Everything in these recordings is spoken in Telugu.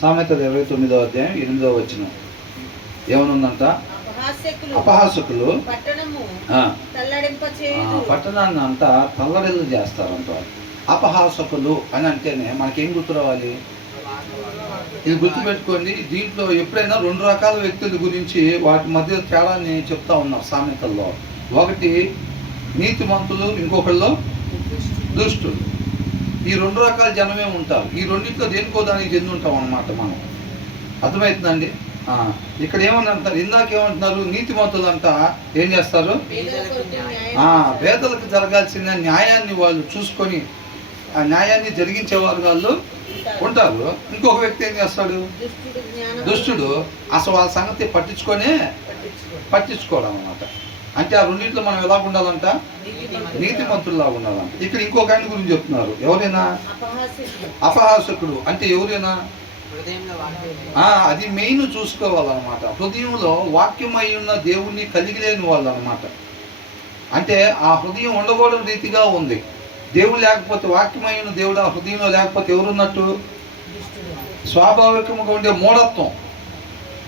సామెతలు 29వ అధ్యాయం 8వ వచనం ఏమనుందంట? అపహాసకులు పట్టణాన్ని అంతా తల్లడిల్లు చేస్తారంట. అపహాసకులు అని అంటేనే మనకేం గుర్తు రావాలి? ఇది గుర్తుపెట్టుకోండి. దీంట్లో ఎప్పుడైనా 2 రకాల వ్యక్తుల గురించి వాటి మధ్య తేడాన్ని చెప్తా ఉన్నారు సామెతల్లో. ఒకటి నీతిమంతులు, ఇంకొకళ్ళు దుష్టులు. ఈ 2 రకాల జనమే ఉంటారు. ఈ రెండింటిలో దేనికో దానికి చెంది ఉంటాం అన్నమాట మనం. అర్థమవుతుందండి? ఇక్కడ ఏమని ఇందాక ఏమంటున్నారు? నీతిమంతులంతా ఏం చేస్తారు? పేదలకు జరగాల్సిన న్యాయాన్ని వాళ్ళు చూసుకొని ఆ న్యాయాన్ని జరిగించేవారు వాళ్ళు ఉంటారు. ఇంకొక వ్యక్తి ఏం చేస్తాడు? దుష్టుడు. అసలు వాళ్ళ సంగతి పట్టించుకోవడం అన్నమాట. అంటే ఆ రెండింటిలో మనం ఎలా ఉండాలంట? నీతిమంతుల్లా ఉండాలంట. ఇక్కడ ఇంకొక ఆయన గురించి చెప్తున్నారు. ఎవరైనా అపహాసకుడు అంటే ఎవరైనా అది మెయిన్ చూసుకోవాలన్నమాట. హృదయంలో వాక్యమై ఉన్న దేవుణ్ణి కలిగి లేని వాళ్ళు అనమాట. అంటే ఆ హృదయం ఉండకూడని రీతిగా ఉంది. దేవుడు లేకపోతే, వాక్యమై ఉన్న దేవుడు ఆ హృదయంలో లేకపోతే ఎవరున్నట్టు? స్వాభావికంగా ఉండే మూఢత్వం.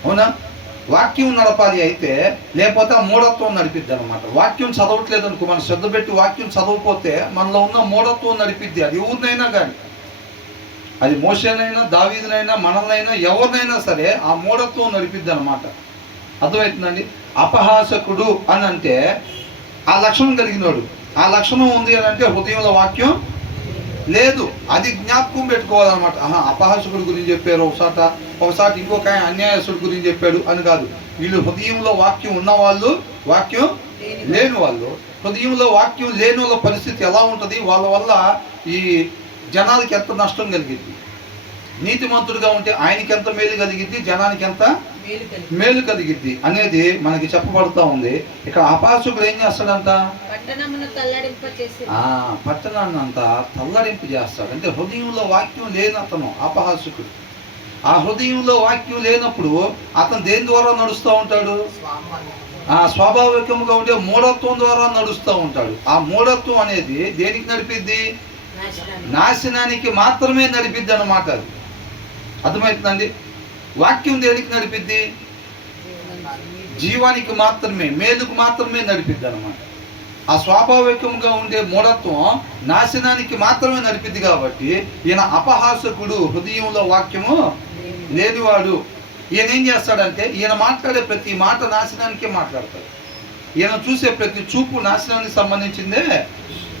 అవునా? వాక్యం నడపాలి అయితే, లేకపోతే ఆ మూఢత్వం నడిపిద్ది అనమాట. వాక్యం చదవట్లేదు అనుకో, మనం శ్రద్ధ పెట్టి వాక్యం చదవకపోతే మనలో ఉన్న మూఢత్వం నడిపిద్ది. అది ఎవరినైనా కానీ, అది మోషేనైనా, దావీదునైనా, మనల్నైనా, ఎవరినైనా సరే ఆ మూఢత్వం నడిపిద్ది అనమాట. అర్థమవుతుందండి? అపహాసకుడు అని అంటే ఆ లక్షణం కలిగినోడు. ఆ లక్షణం ఉంది అని అంటే హృదయంలో వాక్యం లేదు. అది జ్ఞాపకం పెట్టుకోవాలన్నమాట. అపహాసకుడు గురించి చెప్పారు ఒకసారి ఇంకొక అన్యాయస్తుడి గురించి చెప్పాడు అని కాదు. వీళ్ళు హృదయంలో వాక్యం ఉన్నవాళ్ళు, వాక్యం లేని వాళ్ళు. హృదయంలో వాక్యం లేని వాళ్ళ పరిస్థితి ఎలా ఉంటుంది? వాళ్ళ వల్ల ఈ జనాలకి ఎంత నష్టం కలిగిద్ది. నీతిమంతుడిగా ఉంటే ఆయనకి ఎంత మేలు కలిగిద్ది, జనానికి ఎంత మేలు కలిగిద్ది అనేది మనకి చెప్పబడుతూ ఉంది. ఇక్కడ అపహాసకుడు ఏం చేస్తాడంట? పట్టణాన్ని అంతా తల్లడింపు చేస్తాడు. అంటే హృదయంలో వాక్యం లేని అతను అపహాసకుడు. ఆ హృదయంలో వాక్యం లేనప్పుడు అతను దేని ద్వారా నడుస్తూ ఉంటాడు? స్వాభావికంగా ఉండే మూఢత్వం ద్వారా నడుస్తూ ఉంటాడు. ఆ మూఢత్వం అనేది దేనికి నడిపిద్ది? నాశనానికి మాత్రమే నడిపిద్ది అన్నమాట. అది అర్థమవుతుందండి? వాక్యం దేనికి నడిపిద్ది? జీవానికి మాత్రమే, మేలుకు మాత్రమే నడిపిద్ది అన్నమాట. ఆ స్వాభావికంగా ఉండే మూఢత్వం నాశనానికి మాత్రమే నడిపిద్ది. కాబట్టి ఈయన అపహాసకుడు, హృదయంలో వాక్యము లేనివాడు. ఈయన ఏం చేస్తాడంటే, ఈయన మాట్లాడే ప్రతి మాట నాశనానికే మాట్లాడతాడు. ఈయన చూసే ప్రతి చూపు నాశనానికి సంబంధించిందే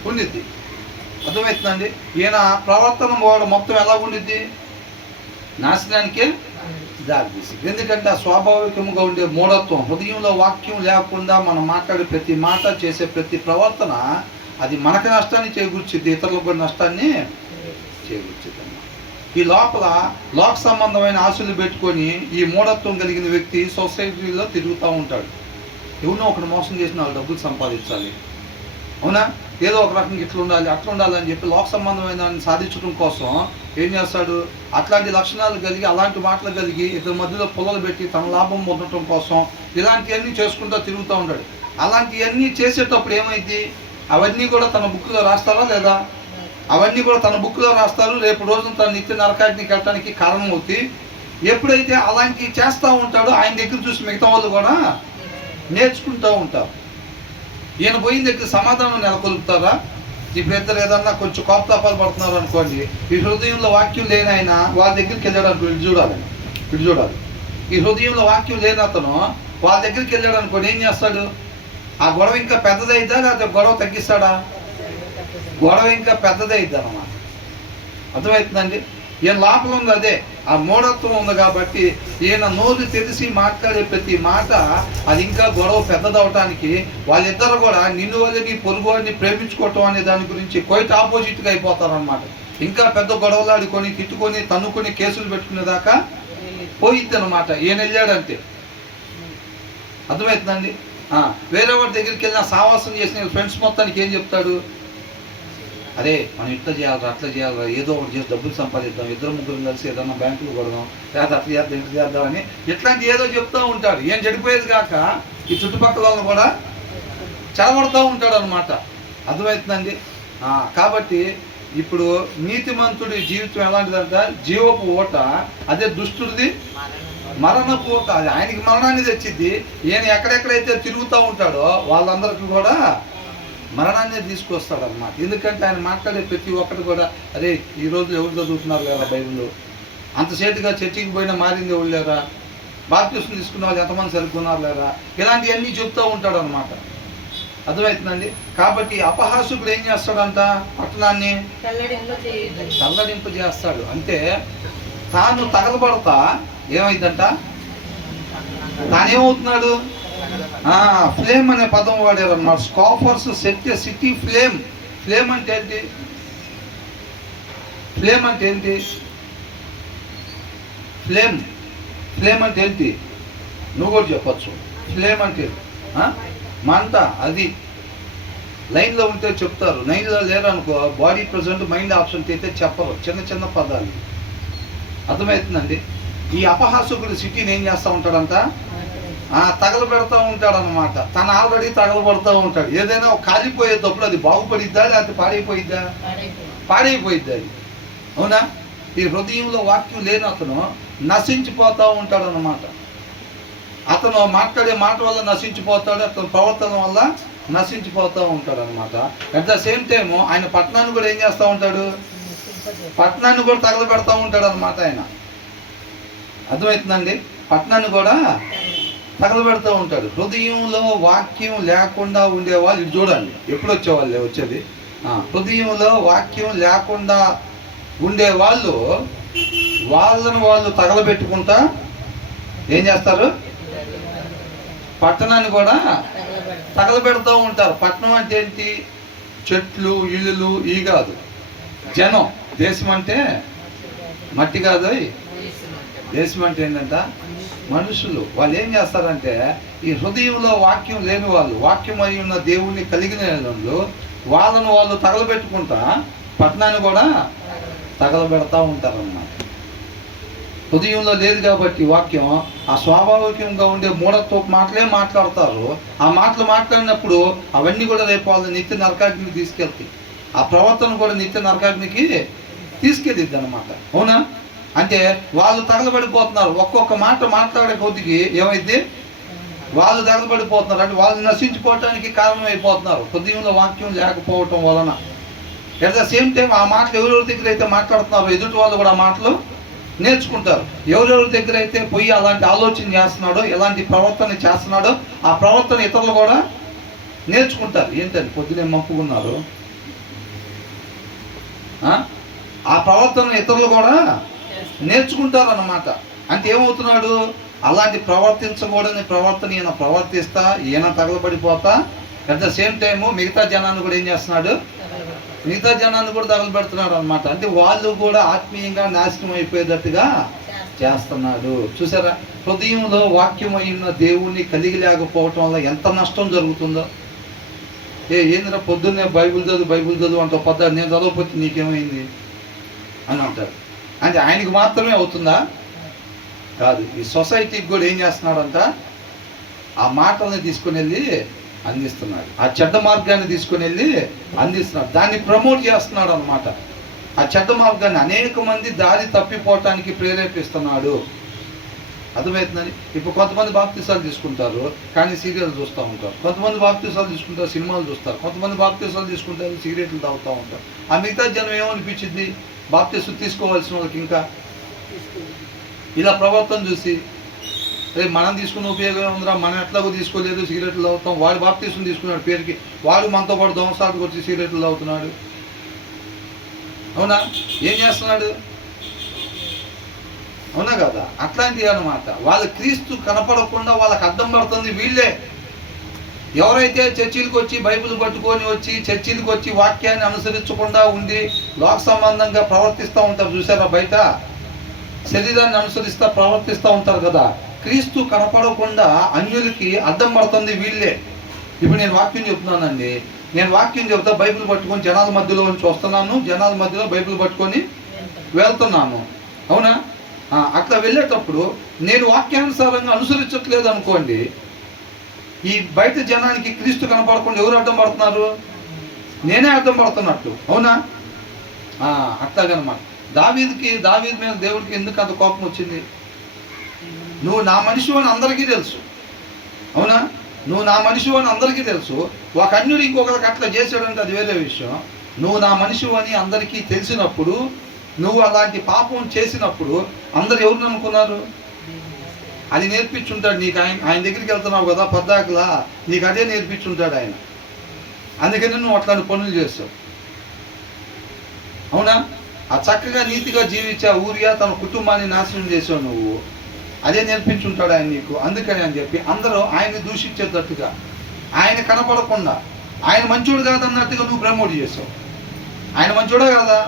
ఉండిద్ది. అర్థమవుతుందండి? ఈయన ప్రవర్తన మొత్తం ఎలా ఉండిద్ది? నాశనానికే దారితీసింది. ఎందుకంటే ఆ స్వాభావికంగా ఉండే మూఢత్వం, హృదయంలో వాక్యం లేకుండా మనం మాట్లాడే ప్రతి మాట, చేసే ప్రతి ప్రవర్తన అది మనకు నష్టాన్ని చేకూర్చిద్ది, ఇతరులకు కూడా నష్టాన్ని చేకూర్చిద్ది. ఈ లోక సంబంధమైన ఆశలు పెట్టుకొని ఈ మూఢత్వం కలిగిన వ్యక్తి సొసైటీలో తిరుగుతూ ఉంటాడు. ఎవరినో ఒకటి మోసం చేసిన వాళ్ళు డబ్బులు సంపాదించాలి, అవునా? ఏదో ఒక రకంగా ఇట్లా ఉండాలి, అట్లా ఉండాలని చెప్పి లోక సంబంధమైన దాన్ని సాధించడం కోసం ఏం చేస్తాడు? అట్లాంటి లక్షణాలు కలిగి, అలాంటి మాటలు కలిగి, ఇద్దరి మధ్యలో పొలలు పెట్టి తన లాభం పొందడం కోసం ఇలాంటివన్నీ చేసుకుంటూ తిరుగుతూ ఉంటాడు. అలాంటివన్నీ చేసేటప్పుడు ఏమైంది? అవన్నీ కూడా తన బుక్లో రాస్తారా లేదా? అవన్నీ కూడా తన బుక్లో రాస్తారు. రేపు రోజున తన నిత్య నరకానికి వెళ్ళడానికి కారణం అవుతుంది. ఎప్పుడైతే అలాంటివి చేస్తూ ఉంటాడో ఆయన దగ్గర చూసి మిగతా వాళ్ళు కూడా నేర్చుకుంటూ ఉంటారు. ఈయన పోయిన దగ్గర సమాధానం నెలకొల్పుతారా? ఇప్పుడు ఇద్దరు ఏదన్నా కొంచెం కోపతాపాలు పడుతున్నారు అనుకోండి, ఈ హృదయంలో వాక్యం లేని ఆయన వాళ్ళ దగ్గరికి వెళ్ళాడు. వీళ్ళు చూడాలి. ఈ హృదయంలో వాక్యం లేని అతను వాళ్ళ దగ్గరికి వెళ్ళాడు అనుకోండి, ఏం చేస్తాడు? ఆ గొడవ ఇంకా పెద్దదైద్దా లేకపోతే గొడవ తగ్గిస్తాడా? గొడవ ఇంకా పెద్దదైద్ది అన్నమాట. అర్థమవుతుందండి? ఈయన లోపల ఉంది అదే, ఆ మూఢత్వం ఉంది. కాబట్టి ఈయన నోరు తెలిసి మాట్లాడే ప్రతి మాట అది ఇంకా గొడవ పెద్దదవటానికి, వాళ్ళిద్దరు కూడా నిన్ను వల్ల నీ పొరుగువాడిని ప్రేమించుకోవటం అనే దాని గురించి క్వైట్ ఆపోజిట్గా అయిపోతారనమాట. ఇంకా పెద్ద గొడవలు ఆడుకొని, తిట్టుకొని, తన్నుకొని, కేసులు పెట్టుకునేదాకా పోయిద్ది అనమాట ఈయన వెళ్ళాడంటే. అర్థమవుతుందండి? వేరే వాడి దగ్గరికి వెళ్ళిన సావాసం చేసిన ఫ్రెండ్స్ మొత్తానికి ఏం చెప్తాడు? అరే మనం ఇట్లా చేయాలి, అట్లా చేయాలి, ఏదో ఒకటి చేసి డబ్బులు సంపాదిద్దాం, ఇద్దరు ముగ్గురు కలిసి ఏదన్నా బ్యాంకులు కొడదాం, లేదా అట్లా చేద్దాం, ఇట్లా చేద్దామని ఇట్లాంటి ఏదో చెప్తూ ఉంటాడు. ఏం చెడిపోయేది కాక ఈ చుట్టుపక్కల వాళ్ళని కూడా చెడగొడుతూ ఉంటాడు అనమాట. అర్థమవుతుందండి? కాబట్టి ఇప్పుడు నీతిమంతుడి జీవితం ఎలాంటిదంట, జీవపు ఓట. అదే దుష్టుడిది మరణపు ఓట. అది ఆయనకి మరణాన్ని తెచ్చిద్ది. ఈయన ఎక్కడెక్కడైతే తిరుగుతూ ఉంటాడో వాళ్ళందరికీ కూడా మరణాన్ని తీసుకొస్తాడు అన్నమాట. ఎందుకంటే ఆయన మాట్లాడే ప్రతి ఒక్కటి కూడా, అరే ఈ రోజు ఎవరు చదువుతున్నారు కదా బైబిల్, అంతసేటుగా చర్చికి పోయినా మారింది ఎవరు లేరా, బాప్తిస్మం తీసుకున్న వాళ్ళు ఎంతమంది సరుకున్నారు లేరా, ఇలాంటివన్నీ చెప్తూ ఉంటాడు అనమాట. అర్థమవుతుందండి. కాబట్టి అపహాసుకుడు ఏం చేస్తాడంట, పట్టణాన్ని తల్లడింపు చేస్తాడు. అంటే తాను తగలబడతా ఏమైందంట, తానేమవుతున్నాడు, ఫ్లేమ్ అనే పదం వాడారు అన్నమాట. Scoffers set a city flame. Flame అంటే ఏంటి, ఫ్లేమ్ అంటే ఏంటి, ఫ్లేమ్ ఫ్లేమ్ అంటే ఏంటి, నువ్వు కూడా చెప్పచ్చు. ఫ్లేమ్ అంటే మంట. అది లైన్లో ఉంటే చెప్తారు, లైన్లో లేరనుకో బాడీ ప్రజెంట్ మైండ్ ఆప్షన్ అయితే చెప్పరు. చిన్న చిన్న పదాలు. అర్థమవుతుందండి. ఈ అపహాసకుడు సిటీని ఏం చేస్తూ ఉంటాడంట, తగలబెడతా ఉంటాడు అనమాట. తను ఆల్రెడీ తగలబడుతూ ఉంటాడు. ఏదైనా కాలిపోయేటప్పుడు అది బాగుపడిద్దా లేకపోతే పాడైపోయిద్దా, పాడైపోయిద్దా అది. అవునా. ఈ హృదయంలో వాక్యం లేని అతను నశించిపోతూ ఉంటాడు అన్నమాట. అతను మాట్లాడే మాట వల్ల నశించిపోతాడు, అతని ప్రవర్తన వల్ల నశించిపోతూ ఉంటాడు అనమాట. అట్ ద సేమ్ టైము ఆయన పట్టణాన్ని కూడా ఏం చేస్తూ ఉంటాడు, పట్టణాన్ని కూడా తగలబెడతా ఉంటాడు అనమాట ఆయన. అర్థమవుతుందండి. పట్టణాన్ని కూడా తగలబెడతా ఉంటాడు. హృదయంలో వాక్యం లేకుండా ఉండేవాళ్ళు, ఇది చూడండి ఎప్పుడు వచ్చేవాళ్ళే వచ్చేది, హృదయంలో వాక్యం లేకుండా ఉండేవాళ్ళు వాళ్ళను వాళ్ళు తగలబెట్టుకుంటా ఏం చేస్తారు, పట్టణాన్ని కూడా తగలబెడుతూ ఉంటారు. పట్టణం అంటే ఏంటి, చెట్లు ఇల్లులు ఈ కాదు, జనం. దేశం అంటే మట్టి కాదు, దేశం అంటే ఏంటంట మనుషులు. వాళ్ళు ఏం చేస్తారంటే ఈ హృదయంలో వాక్యం లేని వాళ్ళు, వాక్యం అయి ఉన్న దేవుణ్ణి కలిగిన వాళ్ళు వాళ్ళను వాళ్ళు తగలబెట్టుకుంటా పట్టణాన్ని కూడా తగలబెడతా ఉంటారన్నమాట. హృదయంలో లేదు కాబట్టి వాక్యం, ఆ స్వాభావికంగా ఉండే మూఢత్వ మాటలే మాట్లాడతారు. ఆ మాటలు మాట్లాడినప్పుడు అవన్నీ కూడా రేపు వాళ్ళ నిత్య నరకాగ్నికి తీసుకెళ్తాయి. ఆ ప్రవర్తన కూడా నిత్య నరకాగ్నికి తీసుకెళ్ళిద్ది అనమాట. అవునా. అంటే వాళ్ళు తగలబడిపోతున్నారు. ఒక్కొక్క మాట మాట్లాడే కొద్దికి ఏమైంది, వాళ్ళు తగలబడిపోతున్నారు. అంటే వాళ్ళు నశించిపోవటానికి కారణం అయిపోతున్నారు హృదయంలో వాక్యం లేకపోవటం వలన. ఎట్ ద సేమ్ టైం ఆ మాటలు ఎవరెవరి దగ్గర అయితే మాట్లాడుతున్నారో ఎదుటి వాళ్ళు కూడా ఆ మాటలు నేర్చుకుంటారు. ఎవరెవరి దగ్గర అయితే పోయి అలాంటి ఆలోచన చేస్తున్నాడో, ఎలాంటి ప్రవర్తన చేస్తున్నాడో ఆ ప్రవర్తన ఇతరులు కూడా నేర్చుకుంటారు. ఏంటంటే పొద్దునే మప్పుకున్నారు, ఆ ప్రవర్తన ఇతరులు కూడా నేర్చుకుంటారు అన్నమాట. అంటే ఏమవుతున్నాడు, అలాంటి ప్రవర్తించకూడని ప్రవర్తన ఈయన ప్రవర్తిస్తా ఈయన తగలబడిపోతా, అట్ ద సేమ్ టైము మిగతా జనాన్ని కూడా ఏం చేస్తున్నాడు, మిగతా జనాన్ని కూడా తగలబెడుతున్నాడు అనమాట. అంటే వాళ్ళు కూడా ఆత్మీయంగా నాశనం అయిపోయేటట్టుగా చేస్తున్నాడు. చూసారా, హృదయంలో వాక్యం అయిన దేవుణ్ణి కలిగి లేకపోవటం వల్ల ఎంత నష్టం జరుగుతుందో. ఏందిరా పొద్దున్నే బైబిల్ చదువు అంట, పొద్దు నేను చదవకపోతే నీకేమైంది అని అంటారు. అంటే ఆయనకు మాత్రమే అవుతుందా, కాదు. ఈ సొసైటీకి కూడా ఏం చేస్తున్నాడంట, ఆ మాటల్ని తీసుకుని వెళ్ళి అందిస్తున్నాడు. ఆ చెడ్డ మార్గాన్ని తీసుకుని వెళ్ళి అందిస్తున్నాడు, దాన్ని ప్రమోట్ చేస్తున్నాడు అనమాట. ఆ చెడ్డ మార్గాన్ని అనేక మంది దారి తప్పిపోవటానికి ప్రేరేపిస్తున్నాడు. అర్థమవుతుందని. ఇప్పుడు కొంతమంది బాప్తిసాలు తీసుకుంటారు కానీ సీరియల్ చూస్తూ ఉంటారు, కొంతమంది బాప్తిసాలు తీసుకుంటారు సినిమాలు చూస్తారు, కొంతమంది బాప్తిసాలు తీసుకుంటారు సిగరెట్లు తాగుతూ ఉంటారు. ఆ మిగతా జనం ఏమనిపించింది, బాప్తిసం తీసుకోవాల్సిన వాళ్ళకి ఇంకా ఇలా ప్రవర్తన చూసి, రేపు మనం తీసుకున్న ఉపయోగం ఉందిరా, మనం ఎట్లాగో తీసుకోలేదు సిగరెట్లు తాగుతాం, వాడు బాప్తిసం తీసుకున్నాడు పేరుకి, వాడు మనతో పాటు దొంగసాటుకు వచ్చి సిగరెట్లు తాగుతున్నాడు. అవునా, ఏం చేస్తున్నాడు, అవునా కదా. అట్లాంటివి అనమాట. వాళ్ళ క్రీస్తు కనపడకుండా వాళ్ళకి అర్థం పడుతుంది వీళ్ళే. ఎవరైతే చర్చిలకు వచ్చి బైబిల్ పట్టుకొని వచ్చి చర్చిలకు వచ్చి వాక్యాన్ని అనుసరించకుండా ఉండి లోక సంబంధంగా ప్రవర్తిస్తూ ఉంటారు చూసారా, బయట శరీరాన్ని అనుసరిస్తూ ప్రవర్తిస్తూ ఉంటారు కదా, క్రీస్తు కనపడకుండా అన్యులకి అర్థం పడుతుంది వీళ్ళే. ఇప్పుడు నేను వాక్యం చెప్తున్నానండి, నేను వాక్యం చెబుతా బైబిల్ పట్టుకొని జనాల మధ్యలో నుంచి వస్తున్నాను, జనాల మధ్యలో బైబిల్ పట్టుకొని వెళ్తున్నాను. అవునా, అట్లా వెళ్ళేటప్పుడు నేను వాక్యానుసారంగా అనుసరించట్లేదు అనుకోండి, ఈ బయట జనానికి క్రీస్తు కనపడకుండా ఎవరు అడ్డం పడుతున్నారు, నేనే అడ్డం పడుతున్నట్టు. అవునా, అట్లాగనమాట. దావీదు మీద దేవుడికి ఎందుకు అంత కోపం వచ్చింది? నువ్వు నా మనిషి అని అందరికీ తెలుసు, అవునా? నువ్వు నా మనిషి అని అందరికీ తెలుసు. ఒక అన్యుడు ఇంకొకరికి అట్లా చేసాడంటే అది వేరే విషయం. నువ్వు నా మనిషి అని అందరికీ తెలిసినప్పుడు, నువ్వు అలాంటి పాపం చేసినప్పుడు అందరు ఎవరు నమ్ముకున్నారు? అది నేర్పించుంటాడు నీకు. ఆయన దగ్గరికి వెళ్తున్నావు కదా పద్దాకలా, నీకు అదే నేర్పించుంటాడు ఆయన. అందుకని నువ్వు అట్లాంటి పనులు చేస్తావు, అవునా? ఆ చక్కగా నీతిగా జీవించే ఊరియా తన కుటుంబాన్ని నాశనం చేసావు నువ్వు, అదే నేర్పించుంటాడు ఆయన నీకు. అందుకని అని చెప్పి అందరూ ఆయన్ని దూషించేటట్టుగా, ఆయన కనపడకుండా, ఆయన మంచోడు కాదన్నట్టుగా నువ్వు ప్రమోట్ చేసావు. ఆయన మంచోడే కదా,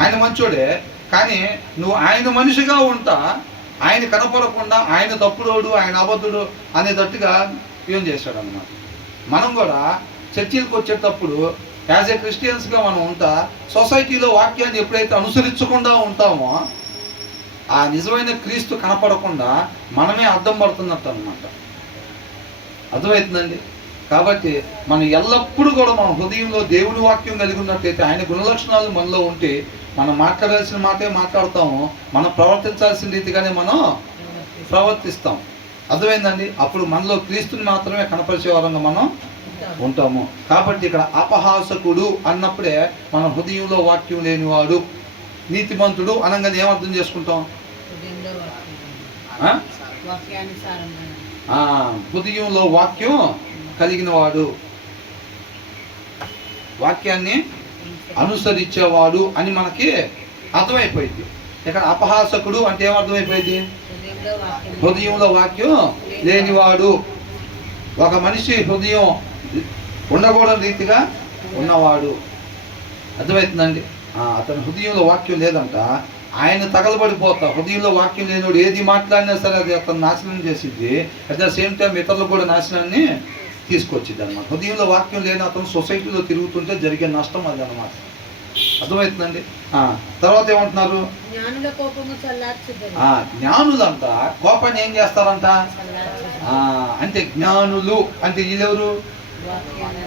ఆయన మంచోడే, కానీ నువ్వు ఆయన మనిషిగా ఉంటా ఆయన కనపడకుండా ఆయన తప్పుడోడు, ఆయన అబద్ధుడు అనేటట్టుగా ఏం చేశాడు అన్నమాట. మనం కూడా చర్చిలకు వచ్చేటప్పుడు యాజ్ ఏ క్రిస్టియన్స్గా మనం ఉంటా సొసైటీలో వాక్యాన్ని ఎప్పుడైతే అనుసరించకుండా ఉంటామో ఆ నిజమైన క్రీస్తు కనపడకుండా మనమే అర్థం పడుతున్నట్టు అనమాట. అర్థమవుతుందండి? కాబట్టి మనం ఎల్లప్పుడూ కూడా మన హృదయంలో దేవుని వాక్యం కలిగి ఉన్నట్టయితే, ఆయన గుణలక్షణాలు మనలో ఉంటే మనం మాట్లాడాల్సిన మాటే మాట్లాడతాము, మనం ప్రవర్తించాల్సిన రీతిగానే మనం ప్రవర్తిస్తాం. అర్థమైందండి? అప్పుడు మనలో క్రీస్తుని మాత్రమే కనపరిచే వారంగా మనం ఉంటాము. కాబట్టి ఇక్కడ అపహాసకుడు అన్నప్పుడే మన హృదయంలో వాక్యం లేనివాడు. నీతిమంతుడు అనగానే ఏమర్థం చేసుకుంటాం? హృదయంలో వాక్యం కలిగిన వాడు, వాక్యాన్ని అనుసరించేవాడు అని మనకి అర్థమైపోయింది. ఇక్కడ అపహాసకుడు అంటే ఏమర్థమైపోయింది? హృదయంలో వాక్యం లేనివాడు. ఒక మనిషి హృదయం ఉండకూడని రీతిగా ఉన్నవాడు. అర్థమవుతుందండి? అతని హృదయంలో వాక్యం లేదంట, ఆయన తగలబడిపోతా. హృదయంలో వాక్యం లేనివాడు ఏది మాట్లాడినా సరే అది అతను నాశనం చేసిద్ది, అట్ ద సేమ్ టైం ఇతరులు కూడా నాశనాన్ని తీసుకొచ్చిద్ది అనమాట. హృదయంలో వాక్యం లేని అతను సొసైటీలో తిరుగుతుంటే జరిగే నష్టం అది అనమాట. అర్థమవుతుందండి? తర్వాత ఏమంటున్నారు? జ్ఞానులంతా కోపాన్ని ఏం చేస్తారంట అంటే, జ్ఞానులు అంటే వీళ్ళెవరు?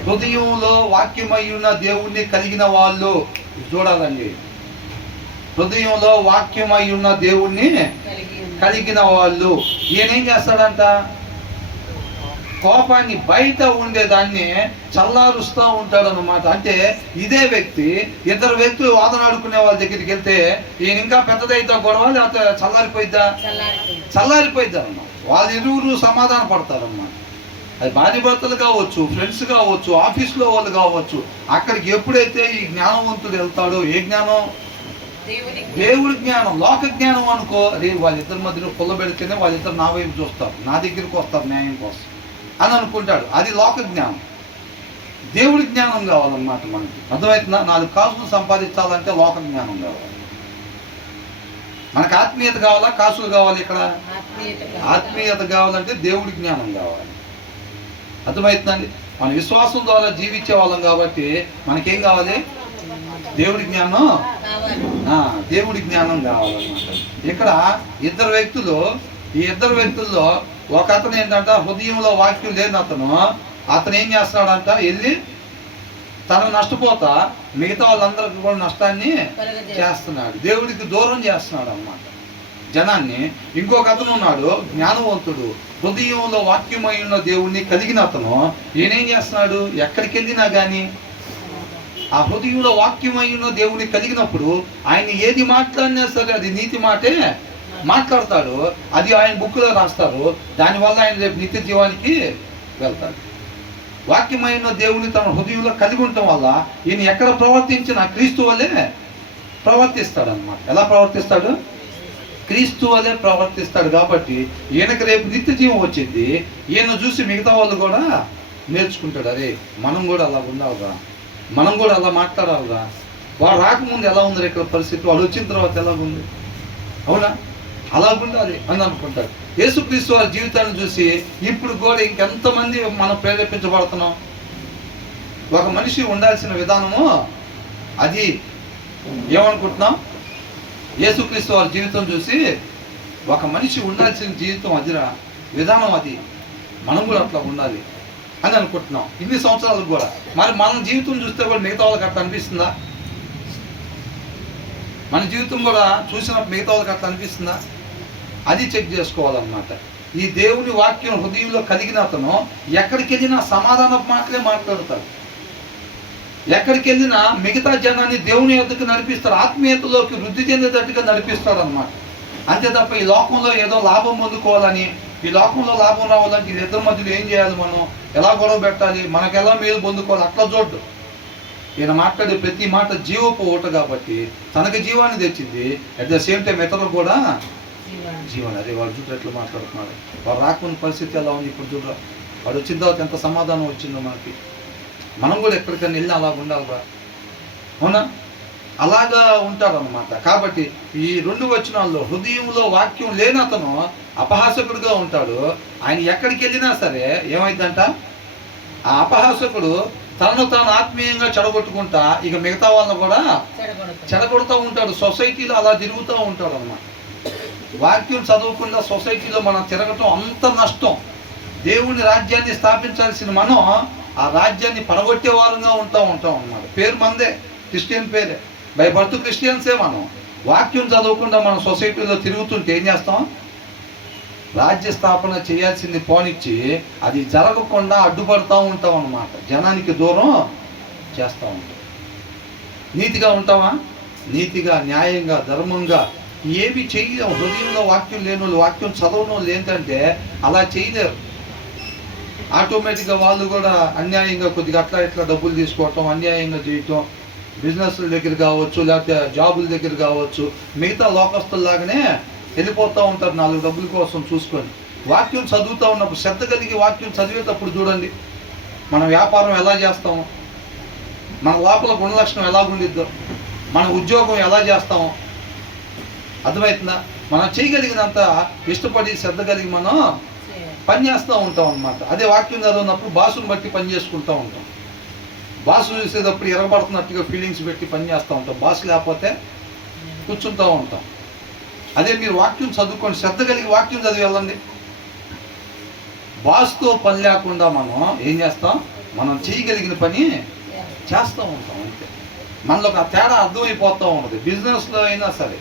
హృదయంలో వాక్యమై ఉన్న దేవుణ్ణి కలిగిన వాళ్ళు. చూడాలండి, హృదయంలో వాక్యమై ఉన్న దేవుణ్ణి కలిగిన వాళ్ళు. ఈయనేం చేస్తాడంట? కోపాన్ని బయట ఉండేదాన్ని చల్లారుస్తూ ఉంటాడు అన్నమాట. అంటే ఇదే వ్యక్తి ఇద్దరు వ్యక్తులు వాదన ఆడుకునే వాళ్ళ దగ్గరికి వెళ్తే ఈయన ఇంకా పెద్దదైతే గొడవ, లేకపోతే చల్లారిపోయిద్దా అన్నమాట. వాళ్ళు ఇరువురు సమాధాన పడతారన్నమాట. అది భార్య భర్తలు కావచ్చు, ఫ్రెండ్స్ కావచ్చు, ఆఫీస్లో వాళ్ళు కావచ్చు. అక్కడికి ఎప్పుడైతే ఈ జ్ఞానవంతుడు వెళ్తాడో, ఏ జ్ఞానం? దేవుడి జ్ఞానం. లోక జ్ఞానం అనుకో, అరే వాళ్ళిద్దరి మధ్యలో పుల్ల పెడితేనే వాళ్ళిద్దరు నా వైపు చూస్తారు, నా దగ్గరికి వస్తారు న్యాయం కోసం అని అనుకుంటాడు. అది లోక జ్ఞానం. దేవుడి జ్ఞానం కావాలన్నమాట మనకి. అర్థమవుతుందా? 4 కాసులు సంపాదించాలంటే లోక జ్ఞానం కావాలి. మనకు ఆత్మీయత కావాలా, కాసులు కావాలి? ఇక్కడ ఆత్మీయత కావాలంటే దేవుడి జ్ఞానం కావాలి. అర్థమవుతుందండి? మన విశ్వాసం ద్వారా జీవించే వాళ్ళం కాబట్టి మనకేం కావాలి? దేవుడి జ్ఞానం. దేవుడి జ్ఞానం కావాలన్నమాట. ఇక్కడ ఇద్దరు వ్యక్తులు, ఈ ఇద్దరు వ్యక్తుల్లో ఒక అతను ఏంటంట, హృదయంలో వాక్యం లేని అతను ఏం చేస్తున్నాడంట, వెళ్ళి తను నష్టపోతా మిగతా వాళ్ళందరికీ కూడా నష్టాన్ని చేస్తున్నాడు, దేవుడికి దూరం చేస్తున్నాడు అన్నమాట జనాన్ని. ఇంకొక అతను ఉన్నాడు జ్ఞానవంతుడు, హృదయంలో వాక్యమై ఉన్న దేవుణ్ణి కలిగిన అతను. ఈయనేం చేస్తున్నాడు? ఎక్కడికి వెళ్ళినా కానీ ఆ హృదయంలో వాక్యమై ఉన్న దేవుణ్ణి కలిగినప్పుడు ఆయన ఏది మాట్లాడినా సరే అది నీతి మాటే మాట్లాడతాడు. అది ఆయన బుక్లో రాస్తారు. దానివల్ల ఆయన రేపు నిత్య జీవానికి వెళ్తాడు. వాక్యమైన దేవుని తన హృదయంలో కలిగి ఉండటం వల్ల ఈయన ఎక్కడ ప్రవర్తించినా క్రీస్తు వల్లే ప్రవర్తిస్తాడు అన్నమాట. ఎలా ప్రవర్తిస్తాడు? క్రీస్తు వల్లే ప్రవర్తిస్తాడు. కాబట్టి ఈయనకి రేపు నిత్య జీవం వచ్చింది. ఈయన చూసి మిగతా వాళ్ళు కూడా నేర్చుకుంటాడు, అరే మనం కూడా అలా ఉండాలిరా, మనం కూడా అలా మాట్లాడాలిరా. వాడు రాకముందు ఎలా ఉంది ఇక్కడ పరిస్థితి, వాడు వచ్చిన తర్వాత ఎలా ఉంది, అవునా? అలా ఉండాలి అని అనుకుంటాడు. యేసుక్రీస్తు వారి జీవితాన్ని చూసి ఇప్పుడు కూడా ఇంకెంతమంది మనం ప్రేరేపించబడుతున్నాం. ఒక మనిషి ఉండాల్సిన విధానము అది ఏమనుకుంటున్నాం? యేసుక్రీస్తు వారి జీవితం చూసి ఒక మనిషి ఉండాల్సిన జీవితం అదిరా, విధానం అది, మనం కూడా అట్లా ఉండాలి అని అనుకుంటున్నాం ఇన్ని సంవత్సరాలకు కూడా. మరి మన జీవితం చూస్తే కూడా మిగతా వాళ్ళకి అట్లా అనిపిస్తుందా? మన జీవితం కూడా చూసినప్పుడు మిగతా వాళ్ళకి అట్లా అనిపిస్తుందా? అది చెక్ చేసుకోవాలన్నమాట. ఈ దేవుని వాక్యం హృదయంలో కలిగిన అతను ఎక్కడికి వెళ్ళినా సమాధాన మాటలే మాట్లాడతాడు. ఎక్కడికి వెళ్ళినా మిగతా జనాన్ని దేవుని యొద్దకు నడిపిస్తాడు, ఆత్మీయతలోకి వృద్ధి చెందేటట్టుగా నడిపిస్తాడు అన్నమాట. అంతే తప్ప ఈ లోకంలో ఏదో లాభం పొందుకోవాలని, ఈ లోకంలో లాభం రావాలంటే వీళ్ళిద్దరి మధ్యలో ఏం చేయాలి, మనం ఎలా గొడవ పెట్టాలి, మనకు ఎలా మేలు పొందుకోవాలి, అట్లా చూడ్డు. ఈయన మాట్లాడే ప్రతి మాట జీవపు ఊట కాబట్టి తనకి జీవాన్ని తెచ్చింది, అట్ ద సేమ్ టైం ఇతరులు కూడా జీవన. అదే వాడు చూడ ఎట్లా మాట్లాడుతున్నాడు, వాడు రాకుండా పరిస్థితి ఎలా ఉంది ఇప్పుడు చూడ, వాడు వచ్చిన తర్వాత ఎంత సమాధానం వచ్చిందో మనకి. మనం కూడా ఎక్కడికైనా వెళ్ళి అలా ఉండాలిరా, అవునా? అలాగా ఉంటారన్నమాట. కాబట్టి ఈ 2 వచనాల్లో హృదయంలో వాక్యం లేని అతను అపహాసకుడుగా ఉంటాడు. ఆయన ఎక్కడికి వెళ్ళినా సరే ఏమైందంట, ఆ అపహాసకుడు తనను తాను ఆత్మీయంగా చెడగొట్టుకుంటా ఇక మిగతా వాళ్ళని కూడా చెడగొడుతూ ఉంటాడు. సొసైటీలో అలా తిరుగుతూ ఉంటాడు అన్నమాట. వాక్యం చదవకుండా సొసైటీలో మనం తిరగటం అంత నష్టం. దేవుని రాజ్యాన్ని స్థాపించాల్సిన మనం ఆ రాజ్యాన్ని పడగొట్టే వారంగా ఉంటాం అన్నమాట. పేరు మందే, క్రిస్టియన్ పేరే, బై బర్త్ క్రిస్టియన్సే. మనం వాక్యం చదవకుండా మనం సొసైటీలో తిరుగుతుంటే ఏం చేస్తాం, రాజ్య స్థాపన చేయాల్సింది పోనిచ్చి అది జరగకుండా అడ్డుపడుతూ ఉంటాం అన్నమాట. జనానికి దూరం చేస్తూ ఉంటాం. నీతిగా ఉంటావా? నీతిగా, న్యాయంగా, ధర్మంగా ఏమి చేయలేము. హృదయంలో వాక్యం లేని వాళ్ళు, వాక్యం చదవడం లేదంటే అలా చేయలేరు. ఆటోమేటిక్గా వాళ్ళు కూడా అన్యాయంగా కొద్దిగా అట్లా ఇట్లా డబ్బులు తీసుకోవటం, అన్యాయంగా చేయటం, బిజినెస్ల దగ్గర కావచ్చు, లేకపోతే జాబుల దగ్గర కావచ్చు, మిగతా లోకస్తుల్లాగానే వెళ్ళిపోతూ ఉంటారు 4 డబ్బుల కోసం చూసుకొని. వాక్యం చదువుతూ ఉన్నప్పుడు శ్రద్ధ కలిగి వాక్యం చదివేటప్పుడు చూడండి, మన వ్యాపారం ఎలా చేస్తాము, మన లోపల గుణలక్షణం ఎలా ఉండిద్దో, మన ఉద్యోగం ఎలా చేస్తాము, అర్థమవుతుందా? మనం చేయగలిగినంత ఇష్టపడి శ్రద్ధ కలిగి మనం పని చేస్తూ ఉంటాం అన్నమాట. అదే వాక్యం చదివినప్పుడు బాసుని బట్టి పని చేసుకుంటూ ఉంటాం. బాసు చూసేటప్పుడు ఎరగబడుతున్నట్టుగా ఫీలింగ్స్ పెట్టి పని చేస్తూ ఉంటాం. బాసు లేకపోతే కూర్చుంటూ ఉంటాం. అదే మీరు వాక్యం చదువుకోండి, శ్రద్ధ కలిగి వాక్యం చదివి వెళ్ళండి. బాస్తో పని లేకుండా మనం ఏం చేస్తాం, మనం చేయగలిగిన పని చేస్తూ ఉంటాం. అంతే. మనలో ఆ తేడా అర్థమైపోతూ ఉంటుంది. బిజినెస్లో అయినా సరే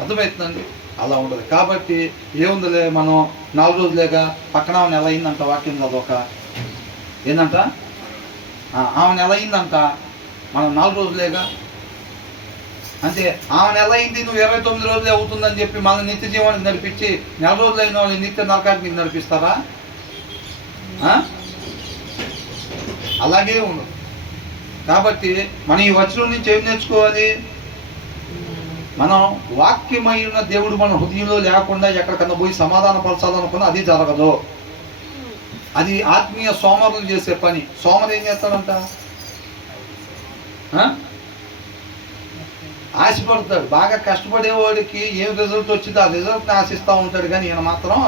అర్థమవుతుందండి, అలా ఉండదు. కాబట్టి ఏముందిలే, మనం 4 రోజులేగా, పక్కన ఆమె నెల అయిందంట వాక్యం చదవక, ఏందంట ఆమె నెల అయిందంట, మనం 4 రోజులేగా, అంతే. ఆమె నెల అయింది, నువ్వు 29 రోజులే అవుతుందని చెప్పి మన నిత్య జీవానికి నడిపించి 4 రోజులు అయిన వాళ్ళు నిత్య నరకానికి నడిపిస్తారా? అలాగే ఉండదు. కాబట్టి మనం ఈ వచనం నుంచి ఏం నేర్చుకోవాలి, మనం వాక్యమైన దేవుడు మన హృదయంలో లేకుండా ఎక్కడికన్నా పోయి సమాధాన పరచాలనుకున్నా అది జరగదు. అది ఆత్మీయ సోమరులు చేసే పని. సోమరు ఏం చేస్తాడంట, ఆశపడతాడు. బాగా కష్టపడేవాడికి ఏం రిజల్ట్ వచ్చిందో ఆ రిజల్ట్ని ఆశిస్తూ ఉంటాడు, కానీ ఈయన మాత్రం